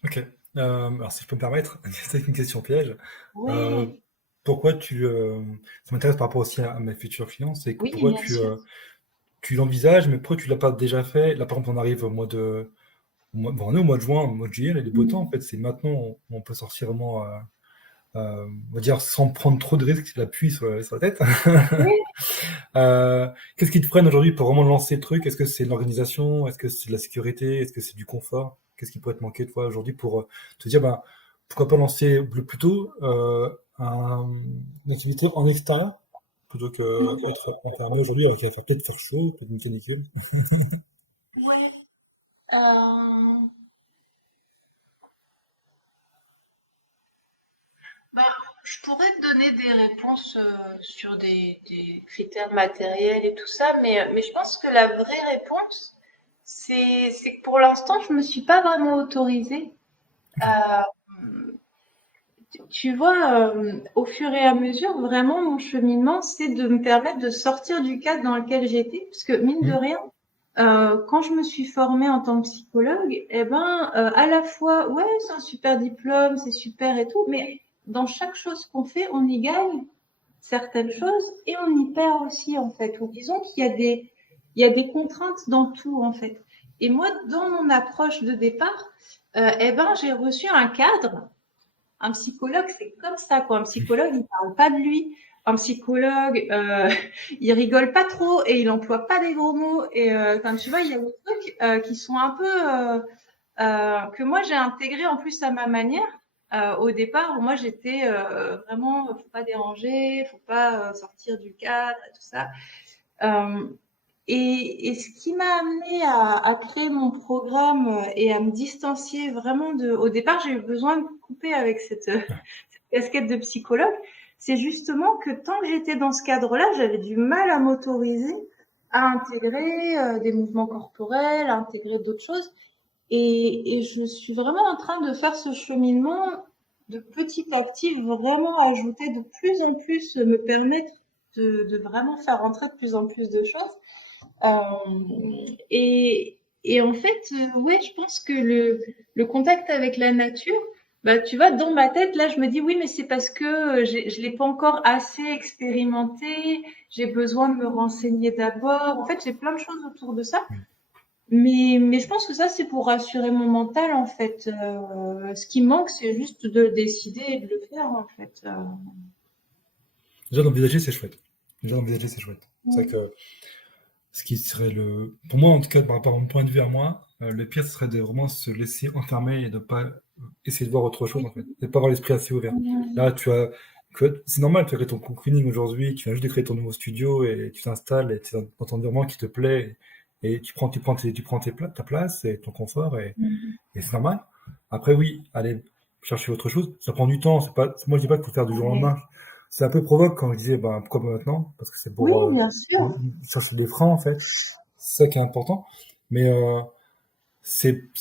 Ok. Alors, si je peux me permettre, c'est une question piège. Euh, Ouais, pourquoi ça m'intéresse par rapport aussi à mes futurs clients, c'est que oui, pourquoi bien sûr. tu l'envisages, mais pourquoi tu l'as pas déjà fait? Là, par exemple, on arrive bon, on est au mois de juin, au mois de juillet, là, les beaux temps, en Mhm. fait, c'est maintenant on peut sortir vraiment, on va dire, sans prendre trop de risques, la pluie sur la tête. Oui, Qu'est-ce qui te freine aujourd'hui pour vraiment lancer le truc? Est-ce que c'est l'organisation? Est-ce que c'est de la sécurité? Est-ce que c'est du confort? Qu'est-ce qui pourrait te manquer, toi, aujourd'hui, pour te dire, ben, pourquoi pas lancer plutôt une activité en extérieur plutôt qu'être enfermé aujourd'hui, alors qu'il va peut-être faire chaud, peut-être une canicule. ouais. Euh, bah, je pourrais te donner des réponses sur des critères matériels et tout ça, mais je pense que la vraie réponse, c'est que pour l'instant, je me suis pas vraiment autorisée. Euh, Tu vois, au fur et à mesure, vraiment, mon cheminement, c'est de me permettre de sortir du cadre dans lequel j'étais. Parce que, mine de Hmm. rien, quand je me suis formée en tant que psychologue, eh ben, à la fois, ouais, c'est un super diplôme, c'est super et tout, mais dans chaque chose qu'on fait, on y gagne certaines choses et on y perd aussi, en fait. Ou disons il y a des contraintes dans tout, en fait. Et moi, dans mon approche de départ, eh ben, j'ai reçu un cadre. Un psychologue, c'est comme ça, quoi. Un psychologue, il parle pas de lui. Un psychologue, il rigole pas trop et il emploie pas des gros mots. Et enfin, tu vois, il y a des trucs qui sont un peu que moi j'ai intégré en plus à ma manière. Au départ, où moi j'étais vraiment, faut pas déranger, faut pas sortir du cadre, et tout ça. Euh, et ce qui m'a amené à créer mon programme et à me distancier vraiment de. Au départ, j'ai eu besoin de couper avec cette casquette de psychologue. C'est justement que tant que j'étais dans ce cadre-là, j'avais du mal à m'autoriser à intégrer des mouvements corporels, à intégrer d'autres choses. Et je suis vraiment en train de faire ce cheminement de petit à petit, vraiment ajouter de plus en plus, me permettre de vraiment faire rentrer de plus en plus de choses. Et en fait, ouais, je pense que le contact avec la nature, bah, tu vois, dans ma tête, là, je me dis oui, mais c'est parce que je l'ai pas encore assez expérimenté, j'ai besoin de me renseigner d'abord. En fait, j'ai plein de choses autour de ça. Mais je pense que ça, c'est pour rassurer mon mental, en fait. Ce qui manque, c'est juste de le décider et de le faire, en fait. Déjà d'envisager, c'est chouette. Déjà d'envisager, c'est chouette. C'est vrai que ce qui serait pour moi en tout cas, par rapport à mon point de vue à moi, le pire ce serait de vraiment se laisser enfermer et de pas essayer de voir autre chose en fait, de pas avoir l'esprit assez ouvert. Là, tu as c'est normal, tu as créé ton cocooning aujourd'hui, tu viens juste de créer ton nouveau studio et tu t'installes et tu es dans ton environnement qui te plaît et ta place et ton confort et c'est normal. Après, oui, aller chercher autre chose, ça prend du temps. C'est pas, moi, je dis pas qu'il faut faire du jour au Ouais. lendemain. C'est un peu provoque quand je disais, ben, pourquoi pas maintenant? Parce que c'est Oui, pour bien sûr. chercher des freins, en fait. C'est ça qui est important. Mais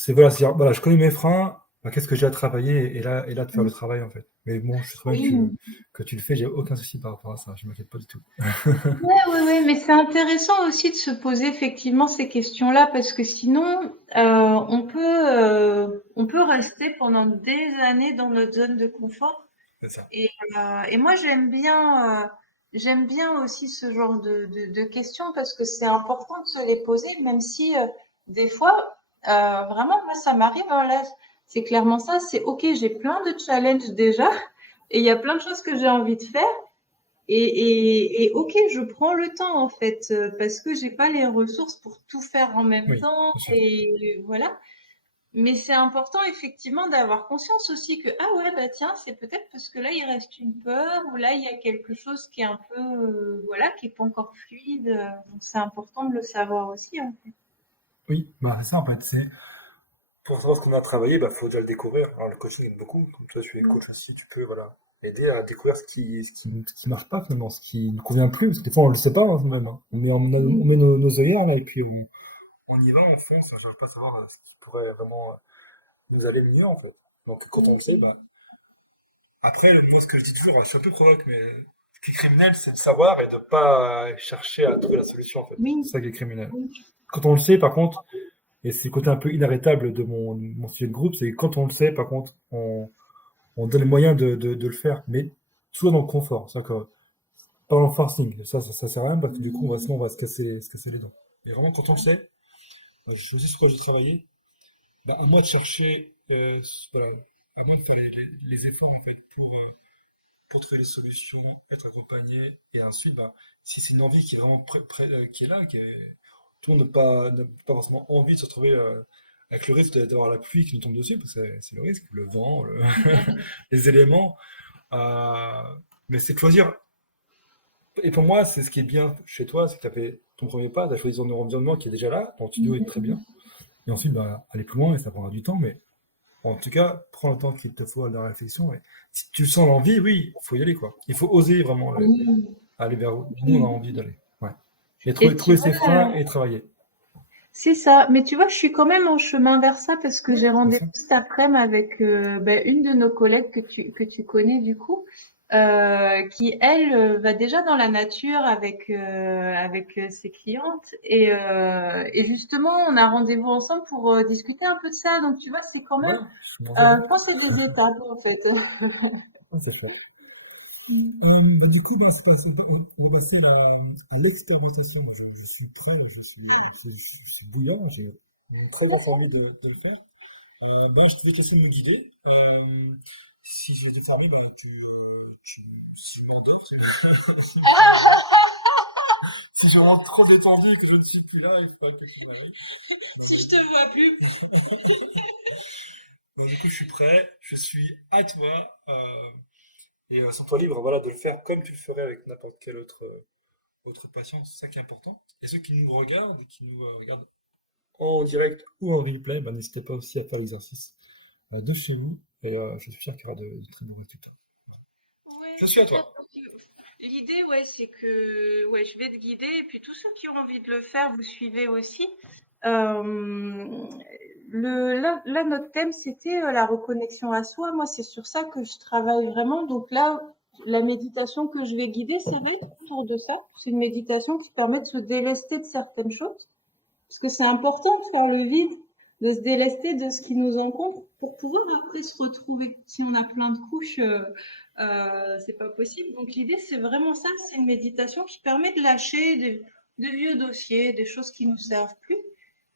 voilà, voilà, je connais mes freins, ben, qu'est-ce que j'ai à travailler et là de faire le travail, en fait. Mais bon, je sais très bien Oui. que tu le fais, j'ai aucun souci par rapport à ça, je m'inquiète pas du tout. Ouais, ouais, ouais, mais c'est intéressant aussi de se poser effectivement ces questions-là parce que sinon, on peut rester pendant des années dans notre zone de confort. C'est ça. Et moi, j'aime bien aussi ce genre de questions parce que c'est important de se les poser, même si des fois, vraiment, moi, ça m'arrive. Hein, là, c'est clairement ça. C'est OK, j'ai plein de challenges déjà et il y a plein de choses que j'ai envie de faire. Et OK, je prends le temps en fait parce que j'ai pas les ressources pour tout faire en même Oui, temps bien sûr. et voilà. Mais c'est important effectivement d'avoir conscience aussi que ah ouais bah tiens c'est peut-être parce que là il reste une peur ou là il y a quelque chose qui est un peu voilà qui est pas encore fluide. Donc c'est important de le savoir aussi en fait. Oui, bah, c'est ça, en fait. Pour savoir ce qu'on a travaillé, bah, faut déjà le découvrir. Alors, le coaching aide beaucoup. Comme toi, tu es coach aussi, tu peux, voilà, aider à découvrir ce qui marche pas, finalement, ce qui ne convient plus. Parce que des fois, on le sait pas, hein, même. Hein. On met nos œillères, là, et puis on y va, on fonce. Je veux pas savoir ce qui pourrait vraiment nous aller mieux, en fait. Donc, quand on le sait, bah, après, moi, ce que je dis toujours, je suis un peu provoque, mais ce qui est criminel, c'est de savoir et de pas chercher à trouver la solution, en fait. Oui, C'est ça qui est criminel. Quand on le sait, par contre, et c'est le côté un peu inarrêtable de mon sujet de groupe, c'est que quand on le sait, par contre, on donne les moyens de le faire, mais toujours dans le confort. C'est-à-dire que, pas dans le forcing. Ça sert à rien parce que du coup, sinon, on va se casser les dents. Et vraiment, quand on le sait, je sais sur quoi j'ai travaillé, bah, à moi de chercher, voilà, à moi de faire les efforts, en fait, pour trouver les solutions, être accompagné, et ensuite, bah, si c'est une envie qui est vraiment qui est là, tout le monde n'a pas forcément envie de se retrouver avec le risque d'avoir la pluie qui nous tombe dessus, parce que c'est le risque, le vent, les éléments. euh, mais c'est de choisir. Et pour moi, c'est ce qui est bien chez toi, c'est que tu as fait ton premier pas, tu as choisi ton environnement qui est déjà là, ton studio est très bien. Et ensuite, bah, aller plus loin, et ça prendra du temps, mais en tout cas, prends le temps qu'il te faut à la réflexion. Et si tu sens l'envie, oui, il faut y aller, quoi. Il faut oser vraiment oui, aller vers où nous on a oui. envie d'aller. Ouais. Et Et tu trouver ses vois, freins et travailler. c'est ça. Mais tu vois, je suis quand même en chemin vers ça parce que Ouais, j'ai c'est rendez-vous ça. cet après-midi avec ben, une de nos collègues que tu connais du coup, qui elle va déjà dans la nature avec ses clientes et justement on a rendez-vous ensemble pour discuter un peu de ça. Donc tu vois, c'est quand Ouais, même, je m'en vais. je pense que c'est des étapes en fait. Ouais, c'est chouette. Bah, du coup, bah, on va passer à l'expérimentation. Moi, je suis prêt, là, je suis bouillant, j'ai très grosse envie de le faire. Ben, je te laisse essayer de me guider. Si j'ai déterminé, ben, si, si j'ai vraiment trop détendu et que je ne suis plus là, il faudra que je m'arrête. Si je te vois plus. Ben, du coup, je suis prêt, je suis à toi. Et sens-toi libre voilà, de le faire comme tu le ferais avec n'importe quel autre patient. C'est ça qui est important. Et ceux qui nous regardent, qui nous regardent en direct ou en replay, ben, n'hésitez pas aussi à faire l'exercice de chez vous. Et je suis sûr qu'il y aura de très bons résultats. Voilà. Ouais, Je suis à super. toi. L'idée, ouais, c'est que ouais, je vais te guider et puis tous ceux qui ont envie de le faire, vous suivez aussi. Euh, là, notre thème, c'était la reconnexion à soi. Moi, c'est sur ça que je travaille vraiment. Donc là, la méditation que je vais guider, ça va être autour de ça. C'est une méditation qui permet de se délester de certaines choses. Parce que c'est important de faire le vide, de se délester de ce qui nous encombre pour pouvoir après se retrouver. Si on a plein de couches, c'est pas possible. Donc l'idée, c'est vraiment ça. C'est une méditation qui permet de lâcher de vieux dossiers, des choses qui nous servent plus,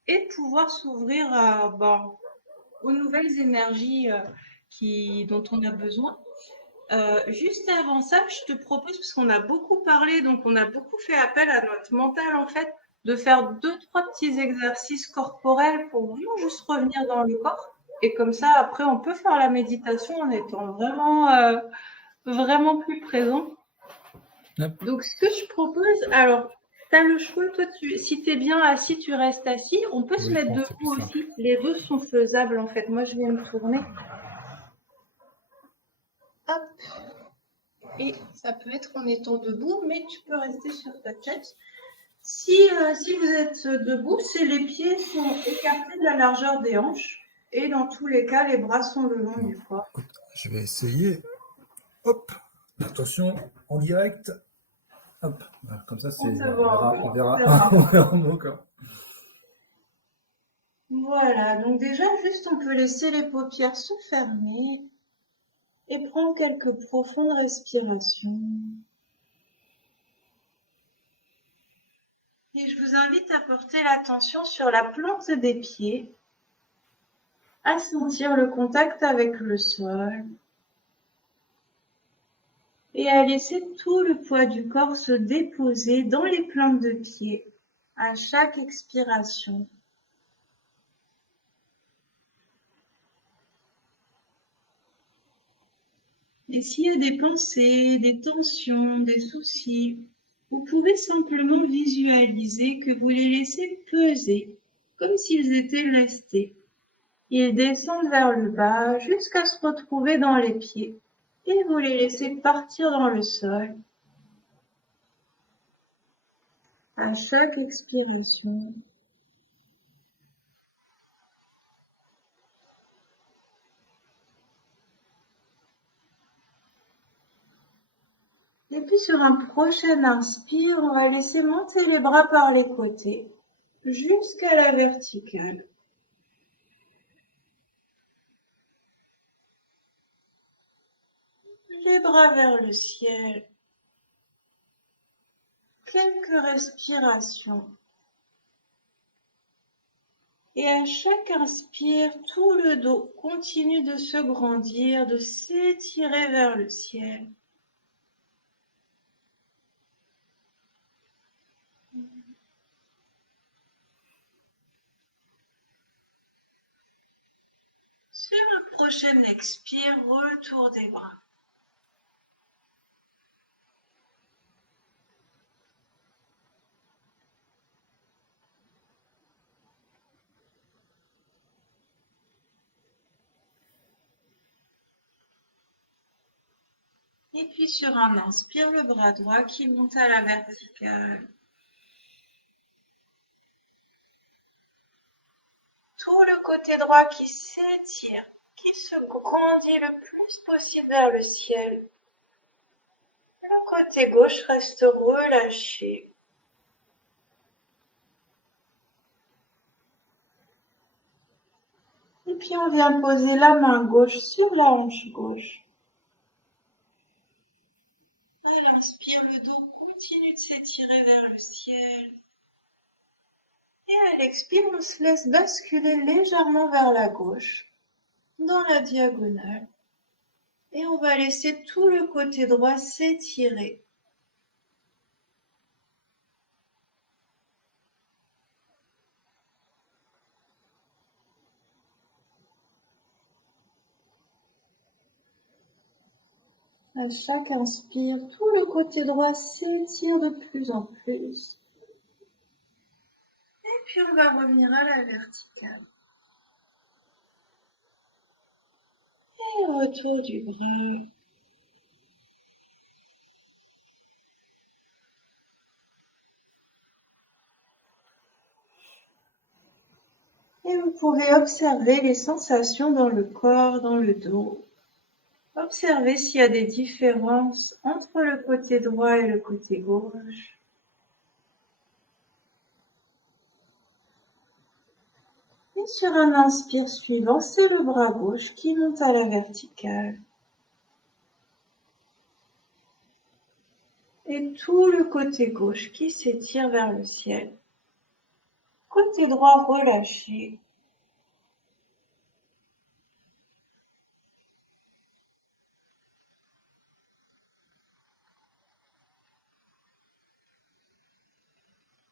et de pouvoir s'ouvrir à, ben, aux nouvelles énergies dont on a besoin. Juste avant ça, je te propose, parce qu'on a beaucoup parlé, donc on a beaucoup fait appel à notre mental en fait, de faire deux, trois petits exercices corporels pour vraiment juste revenir dans le corps. Et comme ça, après, on peut faire la méditation en étant vraiment vraiment plus présent. Yep. Donc, ce que je propose, alors, tu as le choix, toi, si tu es bien assis, tu restes assis. On peut se Oui, je mettre pense que c'est plus debout simple. aussi. Les deux sont faisables, en fait. Moi, je vais me tourner. Hop. Et ça peut être en étant debout, mais tu peux rester sur ta chaise. Si vous êtes debout, c'est les pieds sont écartés de la largeur des hanches. Et dans tous les cas, les bras sont le long du corps. Écoute, je vais essayer. Hop, attention, en direct. Hop, voilà, comme ça, On c'est, te on voit verra, on encore. verra, C'est vrai. on verra mon corps. Voilà, donc déjà, juste on peut laisser les paupières se fermer et prendre quelques profondes respirations. Et je vous invite à porter l'attention sur la plante des pieds, à sentir le contact avec le sol et à laisser tout le poids du corps se déposer dans les plantes de pied à chaque expiration. Et s'il y a des pensées, des tensions, des soucis, vous pouvez simplement visualiser que vous les laissez peser, comme s'ils étaient lestés. Ils descendent vers le bas jusqu'à se retrouver dans les pieds et vous les laissez partir dans le sol à chaque expiration. Et puis sur un prochain inspire, on va laisser monter les bras par les côtés jusqu'à la verticale. Les bras vers le ciel. Quelques respirations. Et à chaque inspire, tout le dos continue de se grandir, de s'étirer vers le ciel. Sur le prochain expire, retour des bras. Et puis sur un inspire, le bras droit qui monte à la verticale. Tout le côté droit qui s'étire, qui se grandit le plus possible vers le ciel. Le côté gauche reste relâché. Et puis on vient poser la main gauche sur la hanche gauche. À l'inspire, le dos continue de s'étirer vers le ciel. Et à l'expire, on se laisse basculer légèrement vers la gauche, dans la diagonale. Et on va laisser tout le côté droit s'étirer. À chaque inspire, tout le côté droit s'étire de plus en plus. Et puis on va revenir à la verticale. Et retour du bras. Et vous pouvez observer les sensations dans le corps, dans le dos. Observez s'il y a des différences entre le côté droit et le côté gauche. Et sur un inspire suivant, c'est le bras gauche qui monte à la verticale. Et tout le côté gauche qui s'étire vers le ciel. Côté droit relâché.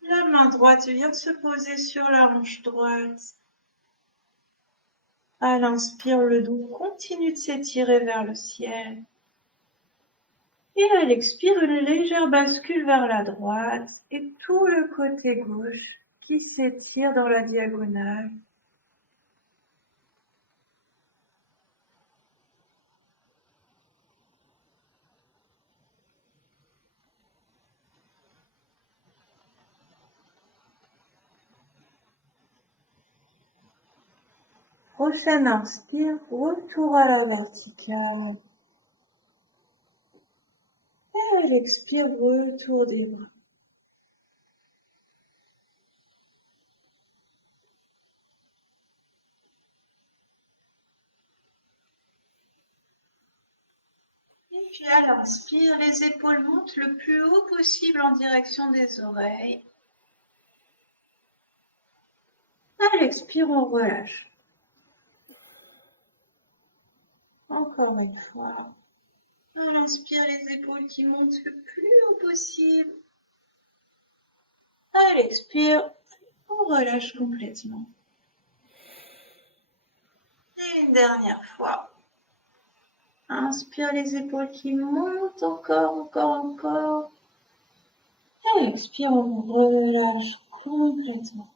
La main droite vient se poser sur la hanche droite. À l'inspire, le dos continue de s'étirer vers le ciel. Et à l'expire, une légère bascule vers la droite et tout le côté gauche qui s'étire dans la diagonale. Prochaine inspire, retour à la verticale. Et à l'expire, retour des bras. Et puis à l'inspire, les épaules montent le plus haut possible en direction des oreilles. À l'expire, on relâche. Encore une fois. À l'inspire, les épaules qui montent le plus haut possible. À l'expire, on relâche complètement. Et une dernière fois. Inspire, les épaules qui montent encore. À l'expire, on relâche complètement.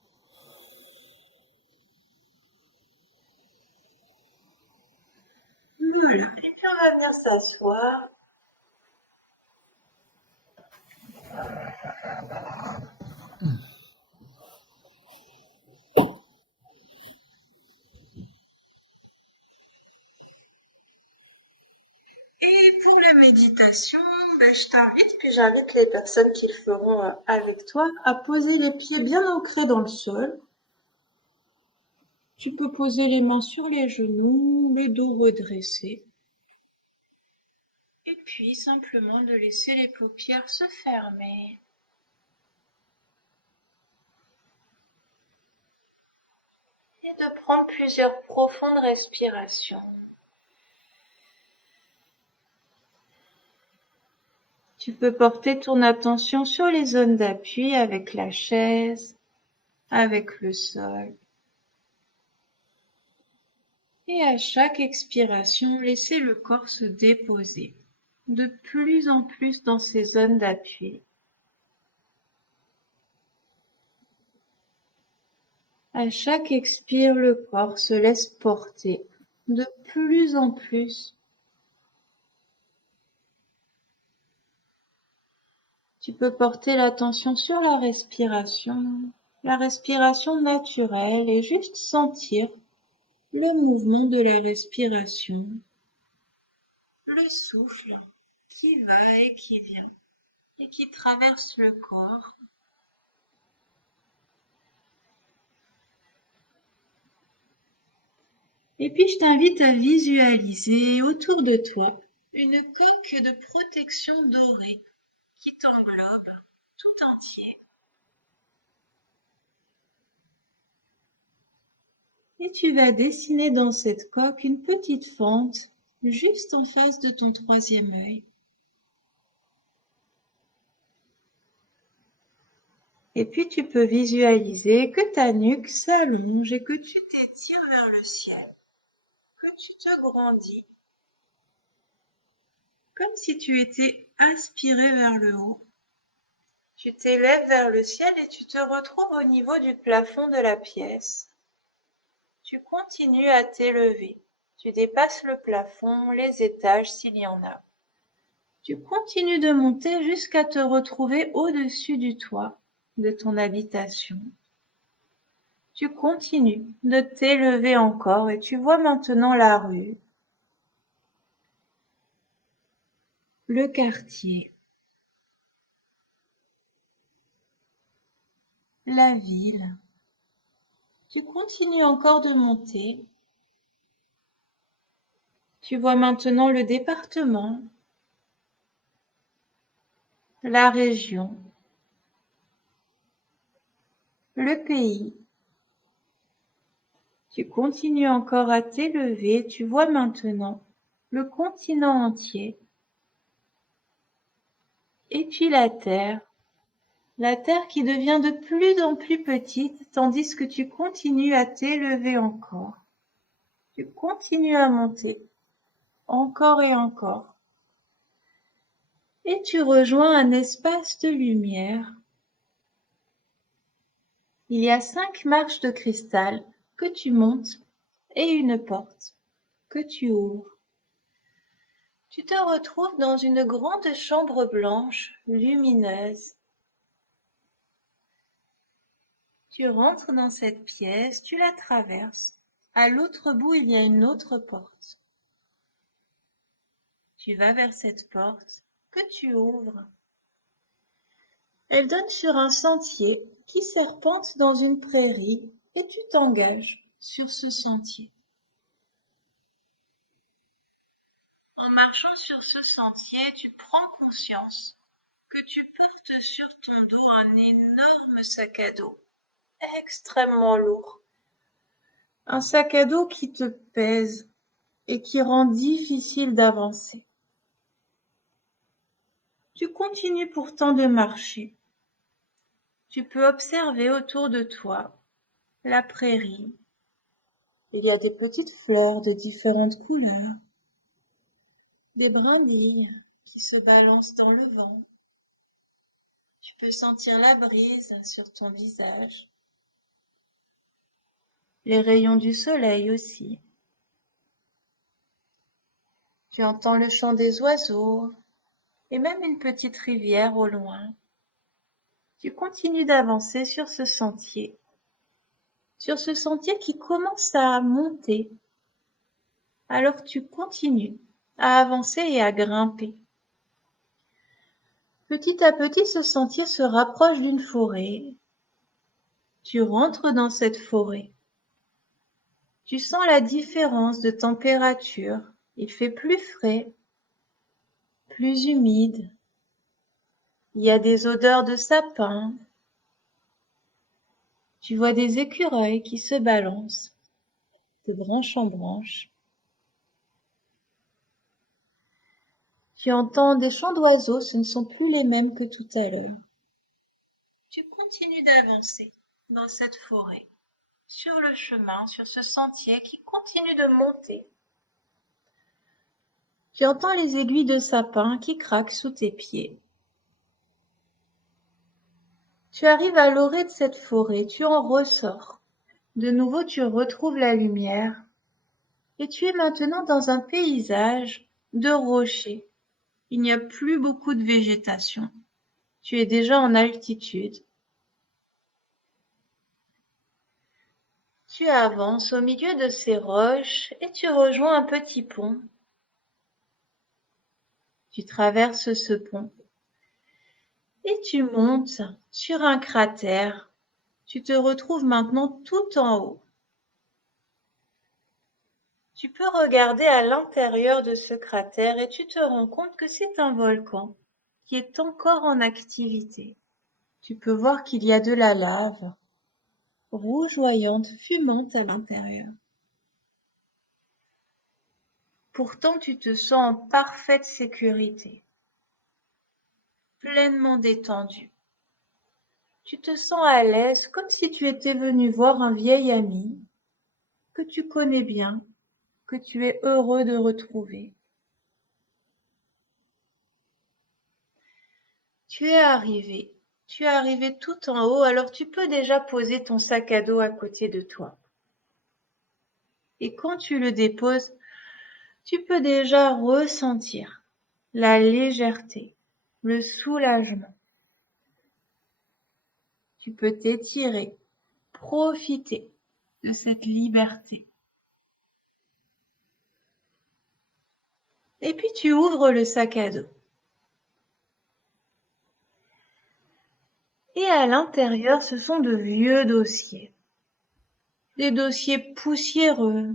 Voilà. Et puis on va venir s'asseoir. Et pour la méditation, je t'invite, puis j'invite les personnes qui le feront avec toi, à poser les pieds bien ancrés dans le sol. Tu peux poser les mains sur les genoux, le dos redressé. Et puis simplement de laisser les paupières se fermer. Et de prendre plusieurs profondes respirations. Tu peux porter ton attention sur les zones d'appui avec la chaise, avec le sol. Et à chaque expiration, laisser le corps se déposer de plus en plus dans ces zones d'appui. À chaque expire, le corps se laisse porter de plus en plus. Tu peux porter l'attention sur la respiration naturelle et juste sentir le mouvement de la respiration, le souffle qui va et qui vient et qui traverse le corps. Et puis je t'invite à visualiser autour de toi une coque de protection dorée qui t'englobe tout entier. Et tu vas dessiner dans cette coque une petite fente juste en face de ton troisième œil. Et puis tu peux visualiser que ta nuque s'allonge et que tu t'étires vers le ciel, que tu te grandis, comme si tu étais aspiré vers le haut. Tu t'élèves vers le ciel et tu te retrouves au niveau du plafond de la pièce. Tu continues à t'élever. Tu dépasses le plafond, les étages s'il y en a. Tu continues de monter jusqu'à te retrouver au-dessus du toit de ton habitation. Tu continues de t'élever encore et tu vois maintenant la rue, le quartier, la ville. Tu continues encore de monter. Tu vois maintenant le département, la région, le pays. Tu continues encore à t'élever, tu vois maintenant le continent entier. Et puis la Terre qui devient de plus en plus petite tandis que tu continues à t'élever encore. Tu continues à monter, encore et encore. et tu rejoins un espace de lumière. Il y a 5 marches de cristal que tu montes et une porte que tu ouvres. Tu te retrouves dans une grande chambre blanche, lumineuse. Tu rentres dans cette pièce, tu la traverses. À l'autre bout, il y a une autre porte. Tu vas vers cette porte que tu ouvres. Elle donne sur un sentier qui serpente dans une prairie et tu t'engages sur ce sentier. En marchant sur ce sentier, tu prends conscience que tu portes sur ton dos un énorme sac à dos, extrêmement lourd. Un sac à dos qui te pèse et qui rend difficile d'avancer. Tu continues pourtant de marcher. Tu peux observer autour de toi la prairie. Il y a des petites fleurs de différentes couleurs, des brindilles qui se balancent dans le vent. Tu peux sentir la brise sur ton visage, les rayons du soleil aussi. Tu entends le chant des oiseaux et même une petite rivière au loin. Tu continues d'avancer sur ce sentier qui commence à monter. Alors tu continues à avancer et à grimper. Petit à petit, ce sentier se rapproche d'une forêt. Tu rentres dans cette forêt. Tu sens la différence de température. Il fait plus frais, plus humide. Il y a des odeurs de sapin. Tu vois des écureuils qui se balancent de branche en branche. Tu entends des chants d'oiseaux, ce ne sont plus les mêmes que tout à l'heure. Tu continues d'avancer dans cette forêt, sur le chemin, sur ce sentier qui continue de monter. Tu entends les aiguilles de sapin qui craquent sous tes pieds. Tu arrives à l'orée de cette forêt, tu en ressors. De nouveau, tu retrouves la lumière et tu es maintenant dans un paysage de rochers. Il n'y a plus beaucoup de végétation. Tu es déjà en altitude. Tu avances au milieu de ces roches et tu rejoins un petit pont. Tu traverses ce pont et tu montes sur un cratère. Tu te retrouves maintenant tout en haut. Tu peux regarder à l'intérieur de ce cratère et tu te rends compte que c'est un volcan qui est encore en activité. Tu peux voir qu'il y a de la lave, rougeoyante, fumante à l'intérieur. Pourtant, tu te sens en parfaite sécurité, pleinement détendu. Tu te sens à l'aise, comme si tu étais venu voir un vieil ami que tu connais bien, que tu es heureux de retrouver. Tu es arrivé tout en haut, alors tu peux déjà poser ton sac à dos à côté de toi. Et quand tu le déposes, tu peux déjà ressentir la légèreté, le soulagement. Tu peux t'étirer, profiter de cette liberté. Et puis tu ouvres le sac à dos. Et à l'intérieur, ce sont de vieux dossiers. Des dossiers poussiéreux,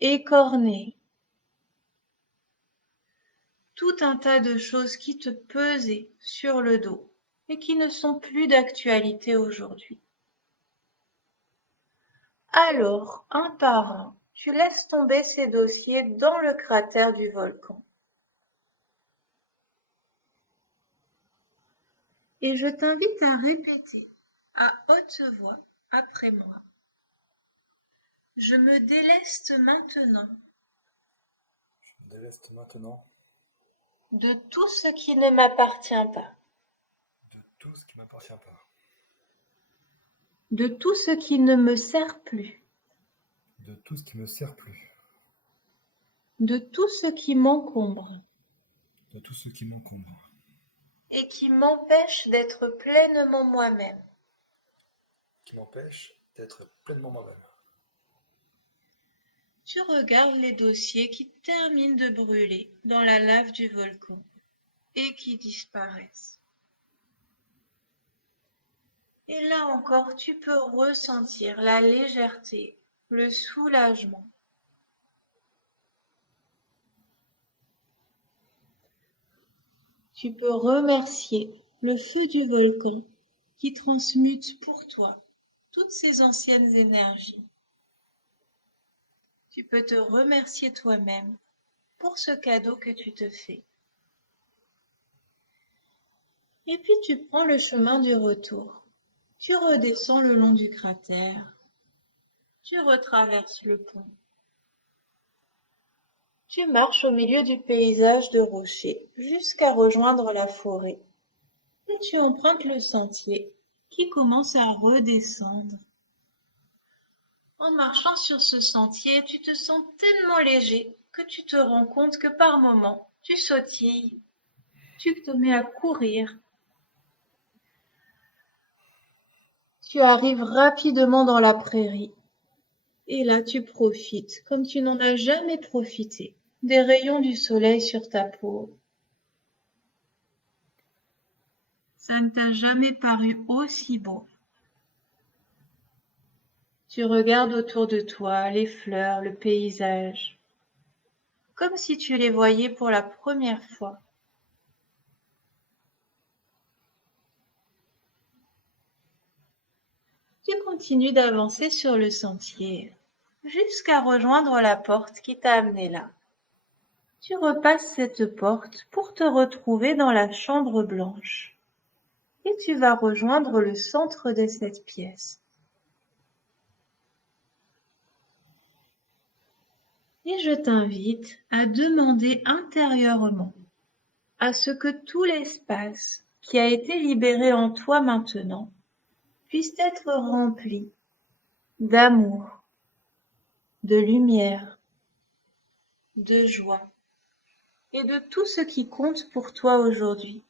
écornés. Tout un tas de choses qui te pesaient sur le dos et qui ne sont plus d'actualité aujourd'hui. Alors, un par un, tu laisses tomber ces dossiers dans le cratère du volcan. Et je t'invite à répéter à haute voix après moi. Je me déleste maintenant Déleste maintenant de tout ce qui ne m'appartient pas, de tout ce qui ne m'appartient pas, de tout ce qui ne me sert plus, de tout ce qui ne me sert plus, de tout ce qui m'encombre de tout ce qui m'encombre et qui m'empêche d'être pleinement moi-même. qui m'empêche d'être pleinement moi-même. Tu regardes les dossiers qui terminent de brûler dans la lave du volcan et qui disparaissent. Et là encore, tu peux ressentir la légèreté, le soulagement. Tu peux remercier le feu du volcan qui transmute pour toi toutes ces anciennes énergies. Tu peux te remercier toi-même pour ce cadeau que tu te fais. Et puis tu prends le chemin du retour. Tu redescends le long du cratère. Tu retraverses le pont. Tu marches au milieu du paysage de rochers jusqu'à rejoindre la forêt. Et tu empruntes le sentier qui commence à redescendre. En marchant sur ce sentier, tu te sens tellement léger que tu te rends compte que par moments, tu sautilles, tu te mets à courir. Tu arrives rapidement dans la prairie. Et là, tu profites, comme tu n'en as jamais profité, des rayons du soleil sur ta peau. Ça ne t'a jamais paru aussi beau. Tu regardes autour de toi les fleurs, le paysage, comme si tu les voyais pour la première fois. Tu continues d'avancer sur le sentier jusqu'à rejoindre la porte qui t'a amené là. Tu repasses cette porte pour te retrouver dans la chambre blanche et tu vas rejoindre le centre de cette pièce. Et je t'invite à demander intérieurement à ce que tout l'espace qui a été libéré en toi maintenant puisse être rempli d'amour, de lumière, de joie et de tout ce qui compte pour toi aujourd'hui.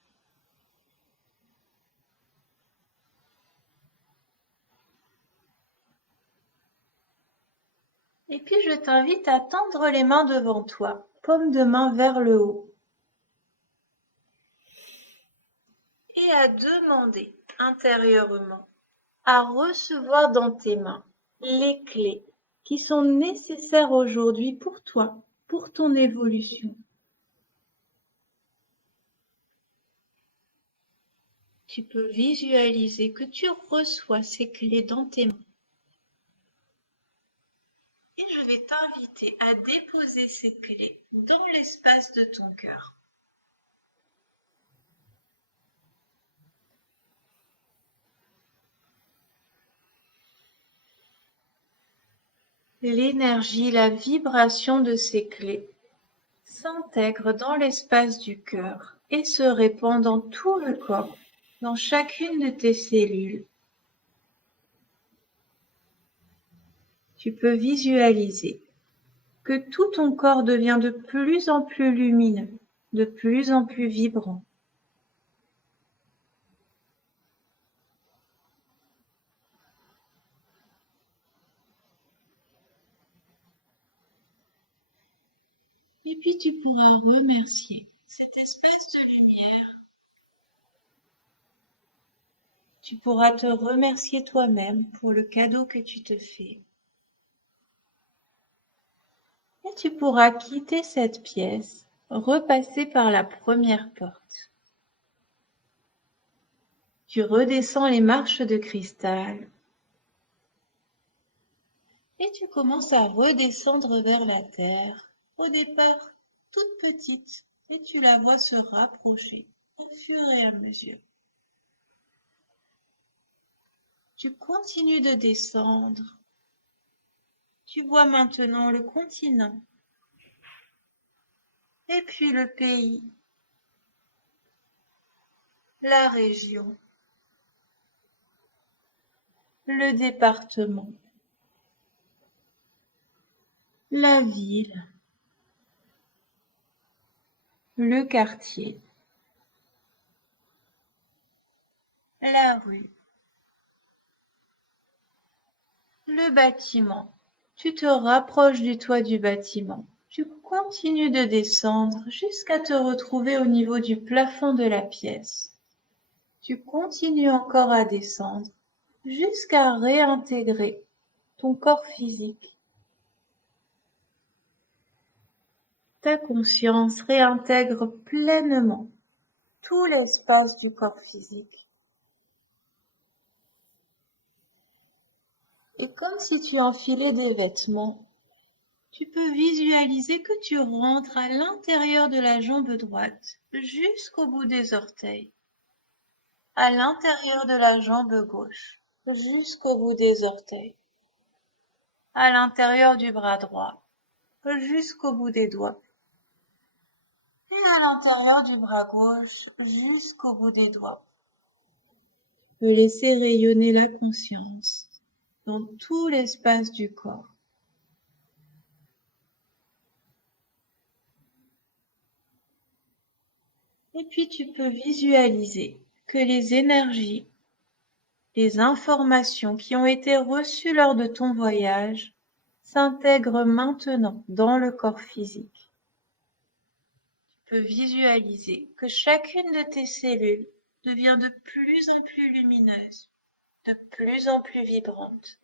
Et puis je t'invite à tendre les mains devant toi, paume de main vers le haut, et à demander intérieurement à recevoir dans tes mains les clés qui sont nécessaires aujourd'hui pour toi, pour ton évolution. Tu peux visualiser que tu reçois ces clés dans tes mains. Et je vais t'inviter à déposer ces clés dans l'espace de ton cœur. L'énergie, la vibration de ces clés s'intègre dans l'espace du cœur et se répand dans tout le corps, dans chacune de tes cellules. Tu peux visualiser que tout ton corps devient de plus en plus lumineux, de plus en plus vibrant. Et puis tu pourras remercier cet espace de lumière. Tu pourras te remercier toi-même pour le cadeau que tu te fais. Et tu pourras quitter cette pièce, repasser par la première porte. Tu redescends les marches de cristal et tu commences à redescendre vers la terre, au départ toute petite, et tu la vois se rapprocher au fur et à mesure. Tu continues de descendre. Tu vois maintenant le continent, et puis le pays, la région, le département, la ville, le quartier, la rue, le bâtiment. Tu te rapproches du toit du bâtiment. Tu continues de descendre jusqu'à te retrouver au niveau du plafond de la pièce. Tu continues encore à descendre jusqu'à réintégrer ton corps physique. Ta conscience réintègre pleinement tout l'espace du corps physique. Et comme si tu enfilais des vêtements, tu peux visualiser que tu rentres à l'intérieur de la jambe droite, jusqu'au bout des orteils, à l'intérieur de la jambe gauche, jusqu'au bout des orteils, à l'intérieur du bras droit, jusqu'au bout des doigts, puis à l'intérieur du bras gauche, jusqu'au bout des doigts. Tu peux laisser rayonner la conscience dans tout l'espace du corps. Et puis tu peux visualiser que les énergies, les informations qui ont été reçues lors de ton voyage s'intègrent maintenant dans le corps physique. Tu peux visualiser que chacune de tes cellules devient de plus en plus lumineuse, de plus en plus vibrante.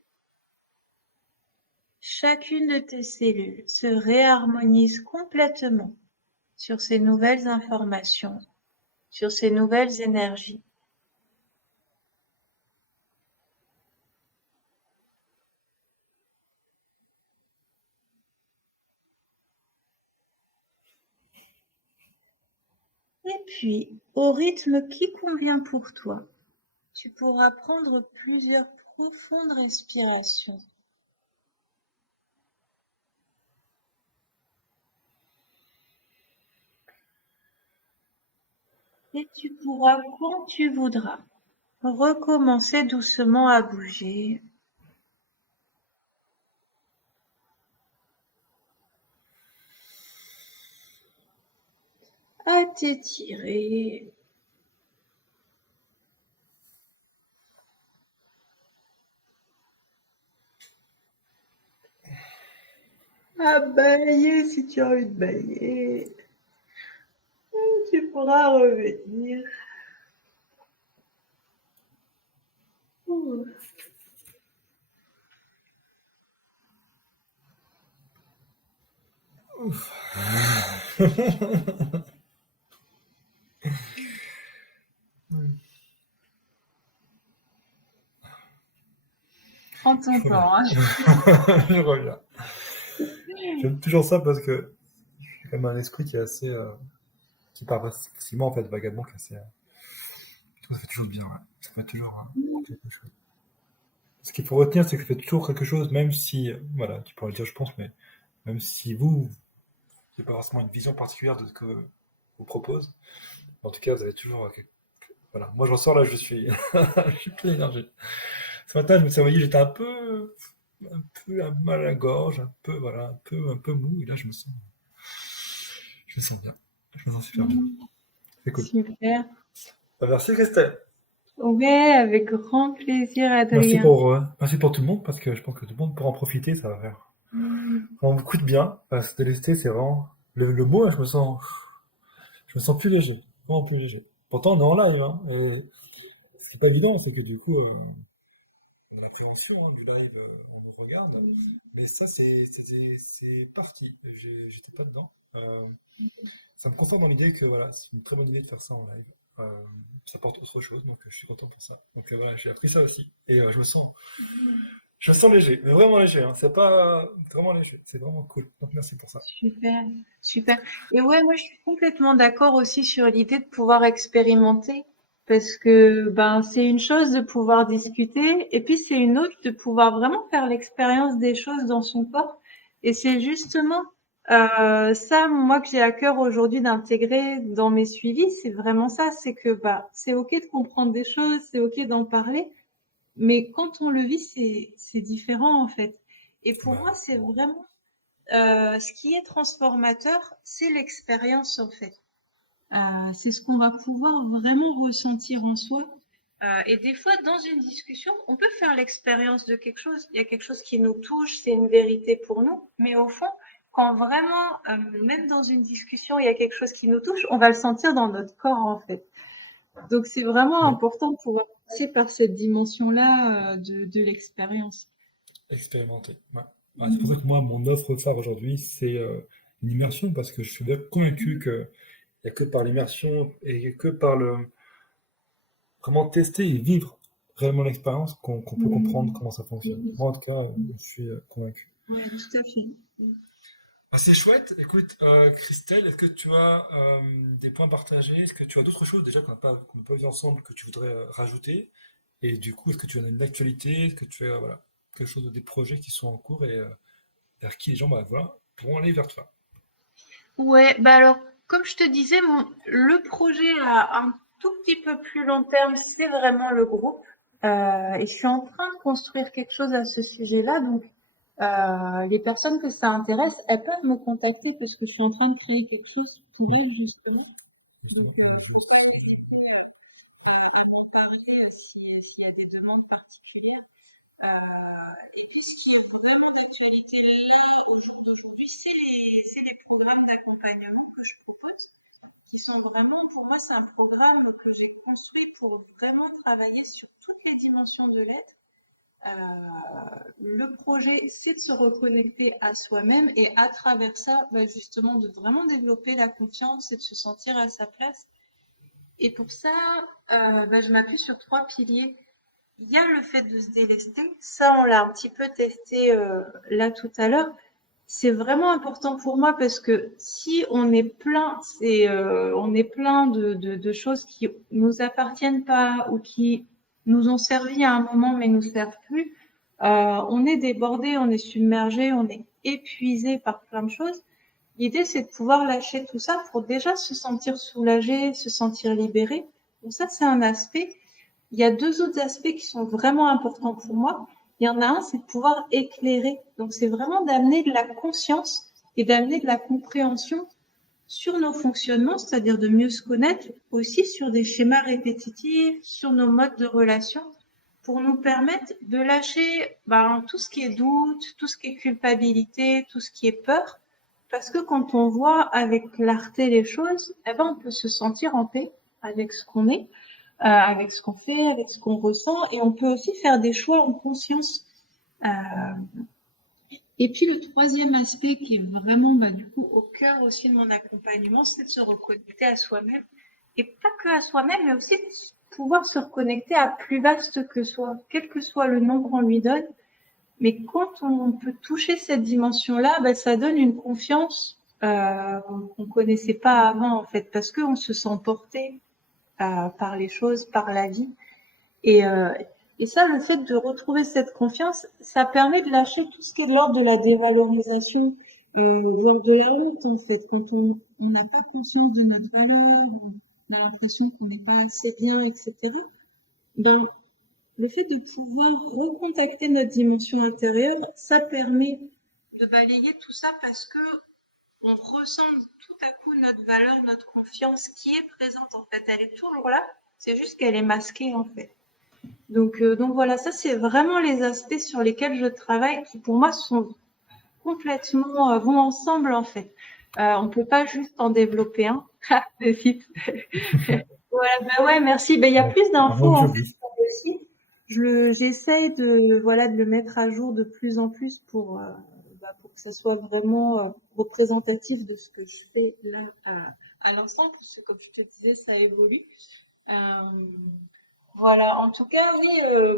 Chacune de tes cellules se réharmonise complètement sur ces nouvelles informations, sur ces nouvelles énergies. Et puis, au rythme qui convient pour toi, tu pourras prendre plusieurs profondes respirations. Et tu pourras, quand tu voudras, recommencer doucement à bouger. À t'étirer. À balayer si tu as envie de balayer. Tu pourras revenir. Ouh. Ouf. Prends ton temps, hein. Je reviens. J'aime toujours ça parce que j'ai quand même un esprit qui est assez. Qui part facilement, en fait, vagabond, qui est assez. Ça fait toujours bien, ouais. Ça fait toujours quelque chose. Ce qu'il faut retenir, c'est que ça fait toujours quelque chose, même si. Voilà, tu pourras le dire, je pense, mais même si vous, n'avez pas forcément une vision particulière de ce que vous propose, en tout cas, vous avez toujours. Voilà, moi je ressors là, je suis. Je suis plein d'énergie. Ce matin, je me suis réveillé, j'étais un peu mal à la gorge, un peu, voilà, un peu mou, et là, je me sens bien. Je me sens super bien. C'est cool. Super. Merci Christelle. Ouais, avec grand plaisir, Merci Adrien. pour tout le monde, parce que je pense que tout le monde pourra en profiter, ça va faire vraiment beaucoup de bien. Se délester, c'est vraiment le mot, là, je me sens plus léger, vraiment plus léger. Pourtant, on est en live, hein, et ce qui est pas évident, c'est que du coup, on a l'appréhension du live, on nous regarde, mais ça, c'est parti. J'étais pas dedans. Ça me conforte dans l'idée que voilà, c'est une très bonne idée de faire ça en live. Euh, Ça apporte autre chose, donc je suis content pour ça. Donc voilà, j'ai appris ça aussi. Et je me sens léger, mais vraiment léger, hein. C'est pas vraiment léger, c'est vraiment cool. Donc merci pour ça. Super, super. Et ouais, moi je suis complètement d'accord aussi sur l'idée de pouvoir expérimenter parce que ben c'est une chose de pouvoir discuter et puis c'est une autre de pouvoir vraiment faire l'expérience des choses dans son corps et c'est justement Ça, moi, que j'ai à cœur aujourd'hui d'intégrer dans mes suivis, c'est vraiment ça. C'est que, bah, c'est OK de comprendre des choses, c'est OK d'en parler, mais quand on le vit, c'est différent, en fait. Et pour moi, Ouais, c'est vraiment, ce qui est transformateur, c'est l'expérience, en fait. C'est ce qu'on va pouvoir vraiment ressentir en soi. Et des fois, dans une discussion, on peut faire l'expérience de quelque chose. Il y a quelque chose qui nous touche, c'est une vérité pour nous. Mais au fond, quand vraiment, même dans une discussion, il y a quelque chose qui nous touche, on va le sentir dans notre corps, en fait. Donc, c'est vraiment ouais. important de pouvoir passer par cette dimension-là de l'expérience. Expérimenter. Ouais. Ah, c'est pour ça que moi, mon offre phare aujourd'hui, c'est une immersion, parce que je suis bien convaincu qu'il n'y a que par l'immersion et que par le vraiment tester et vivre réellement l'expérience qu'on peut comprendre comment ça fonctionne. Moi, en tout cas, je suis convaincu. Oui, tout à fait. Ah, c'est chouette. Écoute, Christelle, est-ce que tu as des points partagés? Est-ce que tu as d'autres choses déjà qu'on n'a pas vu ensemble que tu voudrais rajouter? Et du coup, est-ce que tu as une actualité? Est-ce que tu as voilà, quelque chose, des projets qui sont en cours et vers qui les gens bah, voilà, pourront aller vers toi? Ouais, bah alors, comme je te disais, le projet à un tout petit peu plus long terme, c'est vraiment le groupe. Et je suis en train de construire quelque chose à ce sujet-là. Donc, les personnes que ça intéresse, elles peuvent me contacter parce que je suis en train de créer quelque chose pour elles, justement. Donc, on peut m'en parler s'il y a des demandes particulières. Et puis, ce qui est vraiment d'actualité là, aujourd'hui, c'est les programmes d'accompagnement que je propose qui sont vraiment, pour moi, c'est un programme que j'ai construit pour vraiment travailler sur toutes les dimensions de l'être. Le projet, c'est de se reconnecter à soi-même et à travers ça, bah, justement, de vraiment développer la confiance et de se sentir à sa place. Et pour ça, bah, je m'appuie sur trois piliers. Il y a le fait de se délester. Ça, on l'a un petit peu testé là tout à l'heure. C'est vraiment important pour moi parce que si on est plein, on est plein de choses qui nous appartiennent pas ou qui nous ont servi à un moment mais nous servent plus, on est débordé, on est submergé, on est épuisé par plein de choses. L'idée, c'est de pouvoir lâcher tout ça pour déjà se sentir soulagé, se sentir libéré. Donc ça, c'est un aspect. Il y a deux autres aspects qui sont vraiment importants pour moi. Il y en a un, c'est de pouvoir éclairer. Donc, c'est vraiment d'amener de la conscience et d'amener de la compréhension sur nos fonctionnements, c'est-à-dire de mieux se connaître, aussi sur des schémas répétitifs, sur nos modes de relation, pour nous permettre de lâcher tout ce qui est doute, tout ce qui est culpabilité, tout ce qui est peur. Parce que quand on voit avec clarté les choses, eh ben, on peut se sentir en paix avec ce qu'on est, avec ce qu'on fait, avec ce qu'on ressent, et on peut aussi faire des choix en conscience. Euh, et puis le troisième aspect qui est vraiment du coup au cœur aussi de mon accompagnement, c'est de se reconnecter à soi-même. Et pas que à soi-même, mais aussi de pouvoir se reconnecter à plus vaste que soi, quel que soit le nom qu'on lui donne. Mais quand on peut toucher cette dimension-là, ça donne une confiance qu'on ne connaissait pas avant, en fait, parce qu'on se sent porté par les choses, par la vie. Et, euh, et ça, le fait de retrouver cette confiance, ça permet de lâcher tout ce qui est de l'ordre de la dévalorisation, voire de la honte, en fait. Quand on n'a pas conscience de notre valeur, on a l'impression qu'on n'est pas assez bien, etc. Ben, le fait de pouvoir recontacter notre dimension intérieure, ça permet de balayer tout ça parce que on ressent tout à coup notre valeur, notre confiance qui est présente en fait. Elle est toujours là, c'est juste qu'elle est masquée en fait. Donc voilà, ça c'est vraiment les aspects sur lesquels je travaille qui pour moi sont complètement vont ensemble en fait. On peut pas juste en développer un. De suite. Voilà, ouais, merci. Il y a Ouais, plus un d'infos monde en fait joli. sur le site. J'essaie de le mettre à jour de plus en plus pour que ça soit vraiment représentatif de ce que je fais là à l'instant, parce que comme je te disais, ça évolue. Euh, voilà, en tout cas, oui,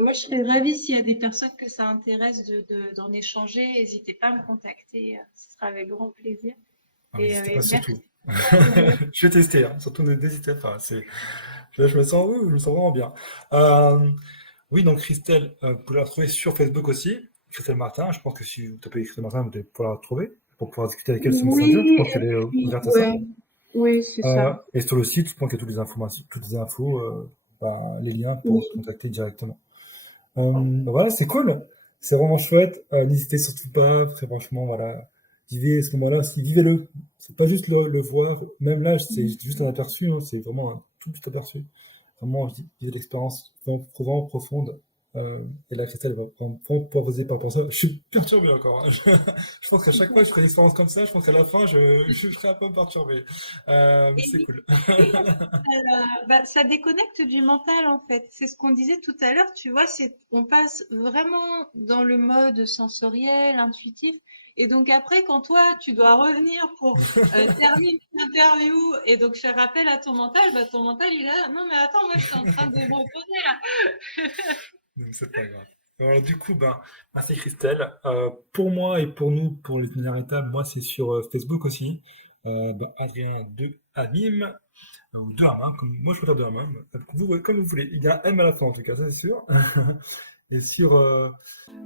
moi je serais ravie s'il y a des personnes que ça intéresse d'en échanger. N'hésitez pas à me contacter, ce sera avec grand plaisir. Ah, n'hésitez Et pas merci surtout. pour l'invitation. Je vais tester, hein. Surtout n'hésitez pas. Là, je me sens vraiment bien. Oui, donc Christelle, vous pouvez la retrouver sur Facebook aussi. Christelle Martin, je pense que si vous tapez Christelle Martin, vous allez pouvoir la retrouver. pour pouvoir discuter avec elle sur Messenger. Je Oui, pense qu'elle est et puis, ouverte à ça. ouais, oui, c'est ça. Et sur le site, je pense qu'il y a toutes les infos, les liens pour te Oui. contacter directement. Voilà, c'est cool. C'est vraiment chouette. N'hésitez surtout pas. Très franchement, voilà. Vivez ce moment-là, si vivez-le. C'est pas juste le voir. Même là, c'est juste un aperçu. Hein, c'est vraiment un tout petit aperçu. Vraiment, vivez l'expérience vraiment profonde. Et là, Christelle va vraiment pouvoir poser par rapport à ça. Je suis perturbé encore. Hein. Je pense qu'à chaque fois que je ferai une expérience comme ça, je pense qu'à la fin, je serai un peu perturbé. Mais Et c'est oui, cool. oui, parce que ça déconnecte du mental en fait. C'est ce qu'on disait tout à l'heure, tu vois, c'est on passe vraiment dans le mode sensoriel, intuitif. Et donc après, quand toi, tu dois revenir pour terminer l'interview et donc faire appel à ton mental, bah, ton mental il est là, non mais attends, moi je suis en train de me reposer là. Donc c'est pas grave. Alors, du coup, merci Christelle. Pour moi et pour nous, pour l'itinéraire étape, moi c'est sur Facebook aussi. Adrien de Amim, ou de Hamin, moi je préfère de Hamin, comme vous voulez. Il y a un M à la fin en tout cas, ça c'est sûr. Et sur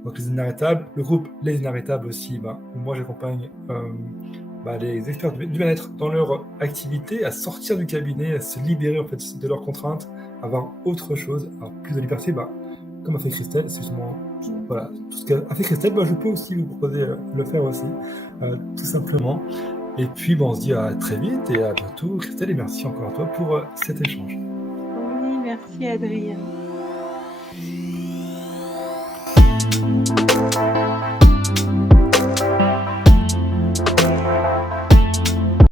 donc les inarrêtables, le groupe Les Inarrêtables aussi, où moi j'accompagne les experts du bien-être dans leur activité, à sortir du cabinet, à se libérer en fait de leurs contraintes, avoir autre chose, avoir plus de liberté, comme a fait Christelle, c'est justement voilà, tout ce qu'a fait Christelle, je peux aussi vous proposer de le faire aussi, tout simplement. Et puis on se dit à très vite et à bientôt Christelle, et merci encore à toi pour cet échange. Oui, merci Adrien.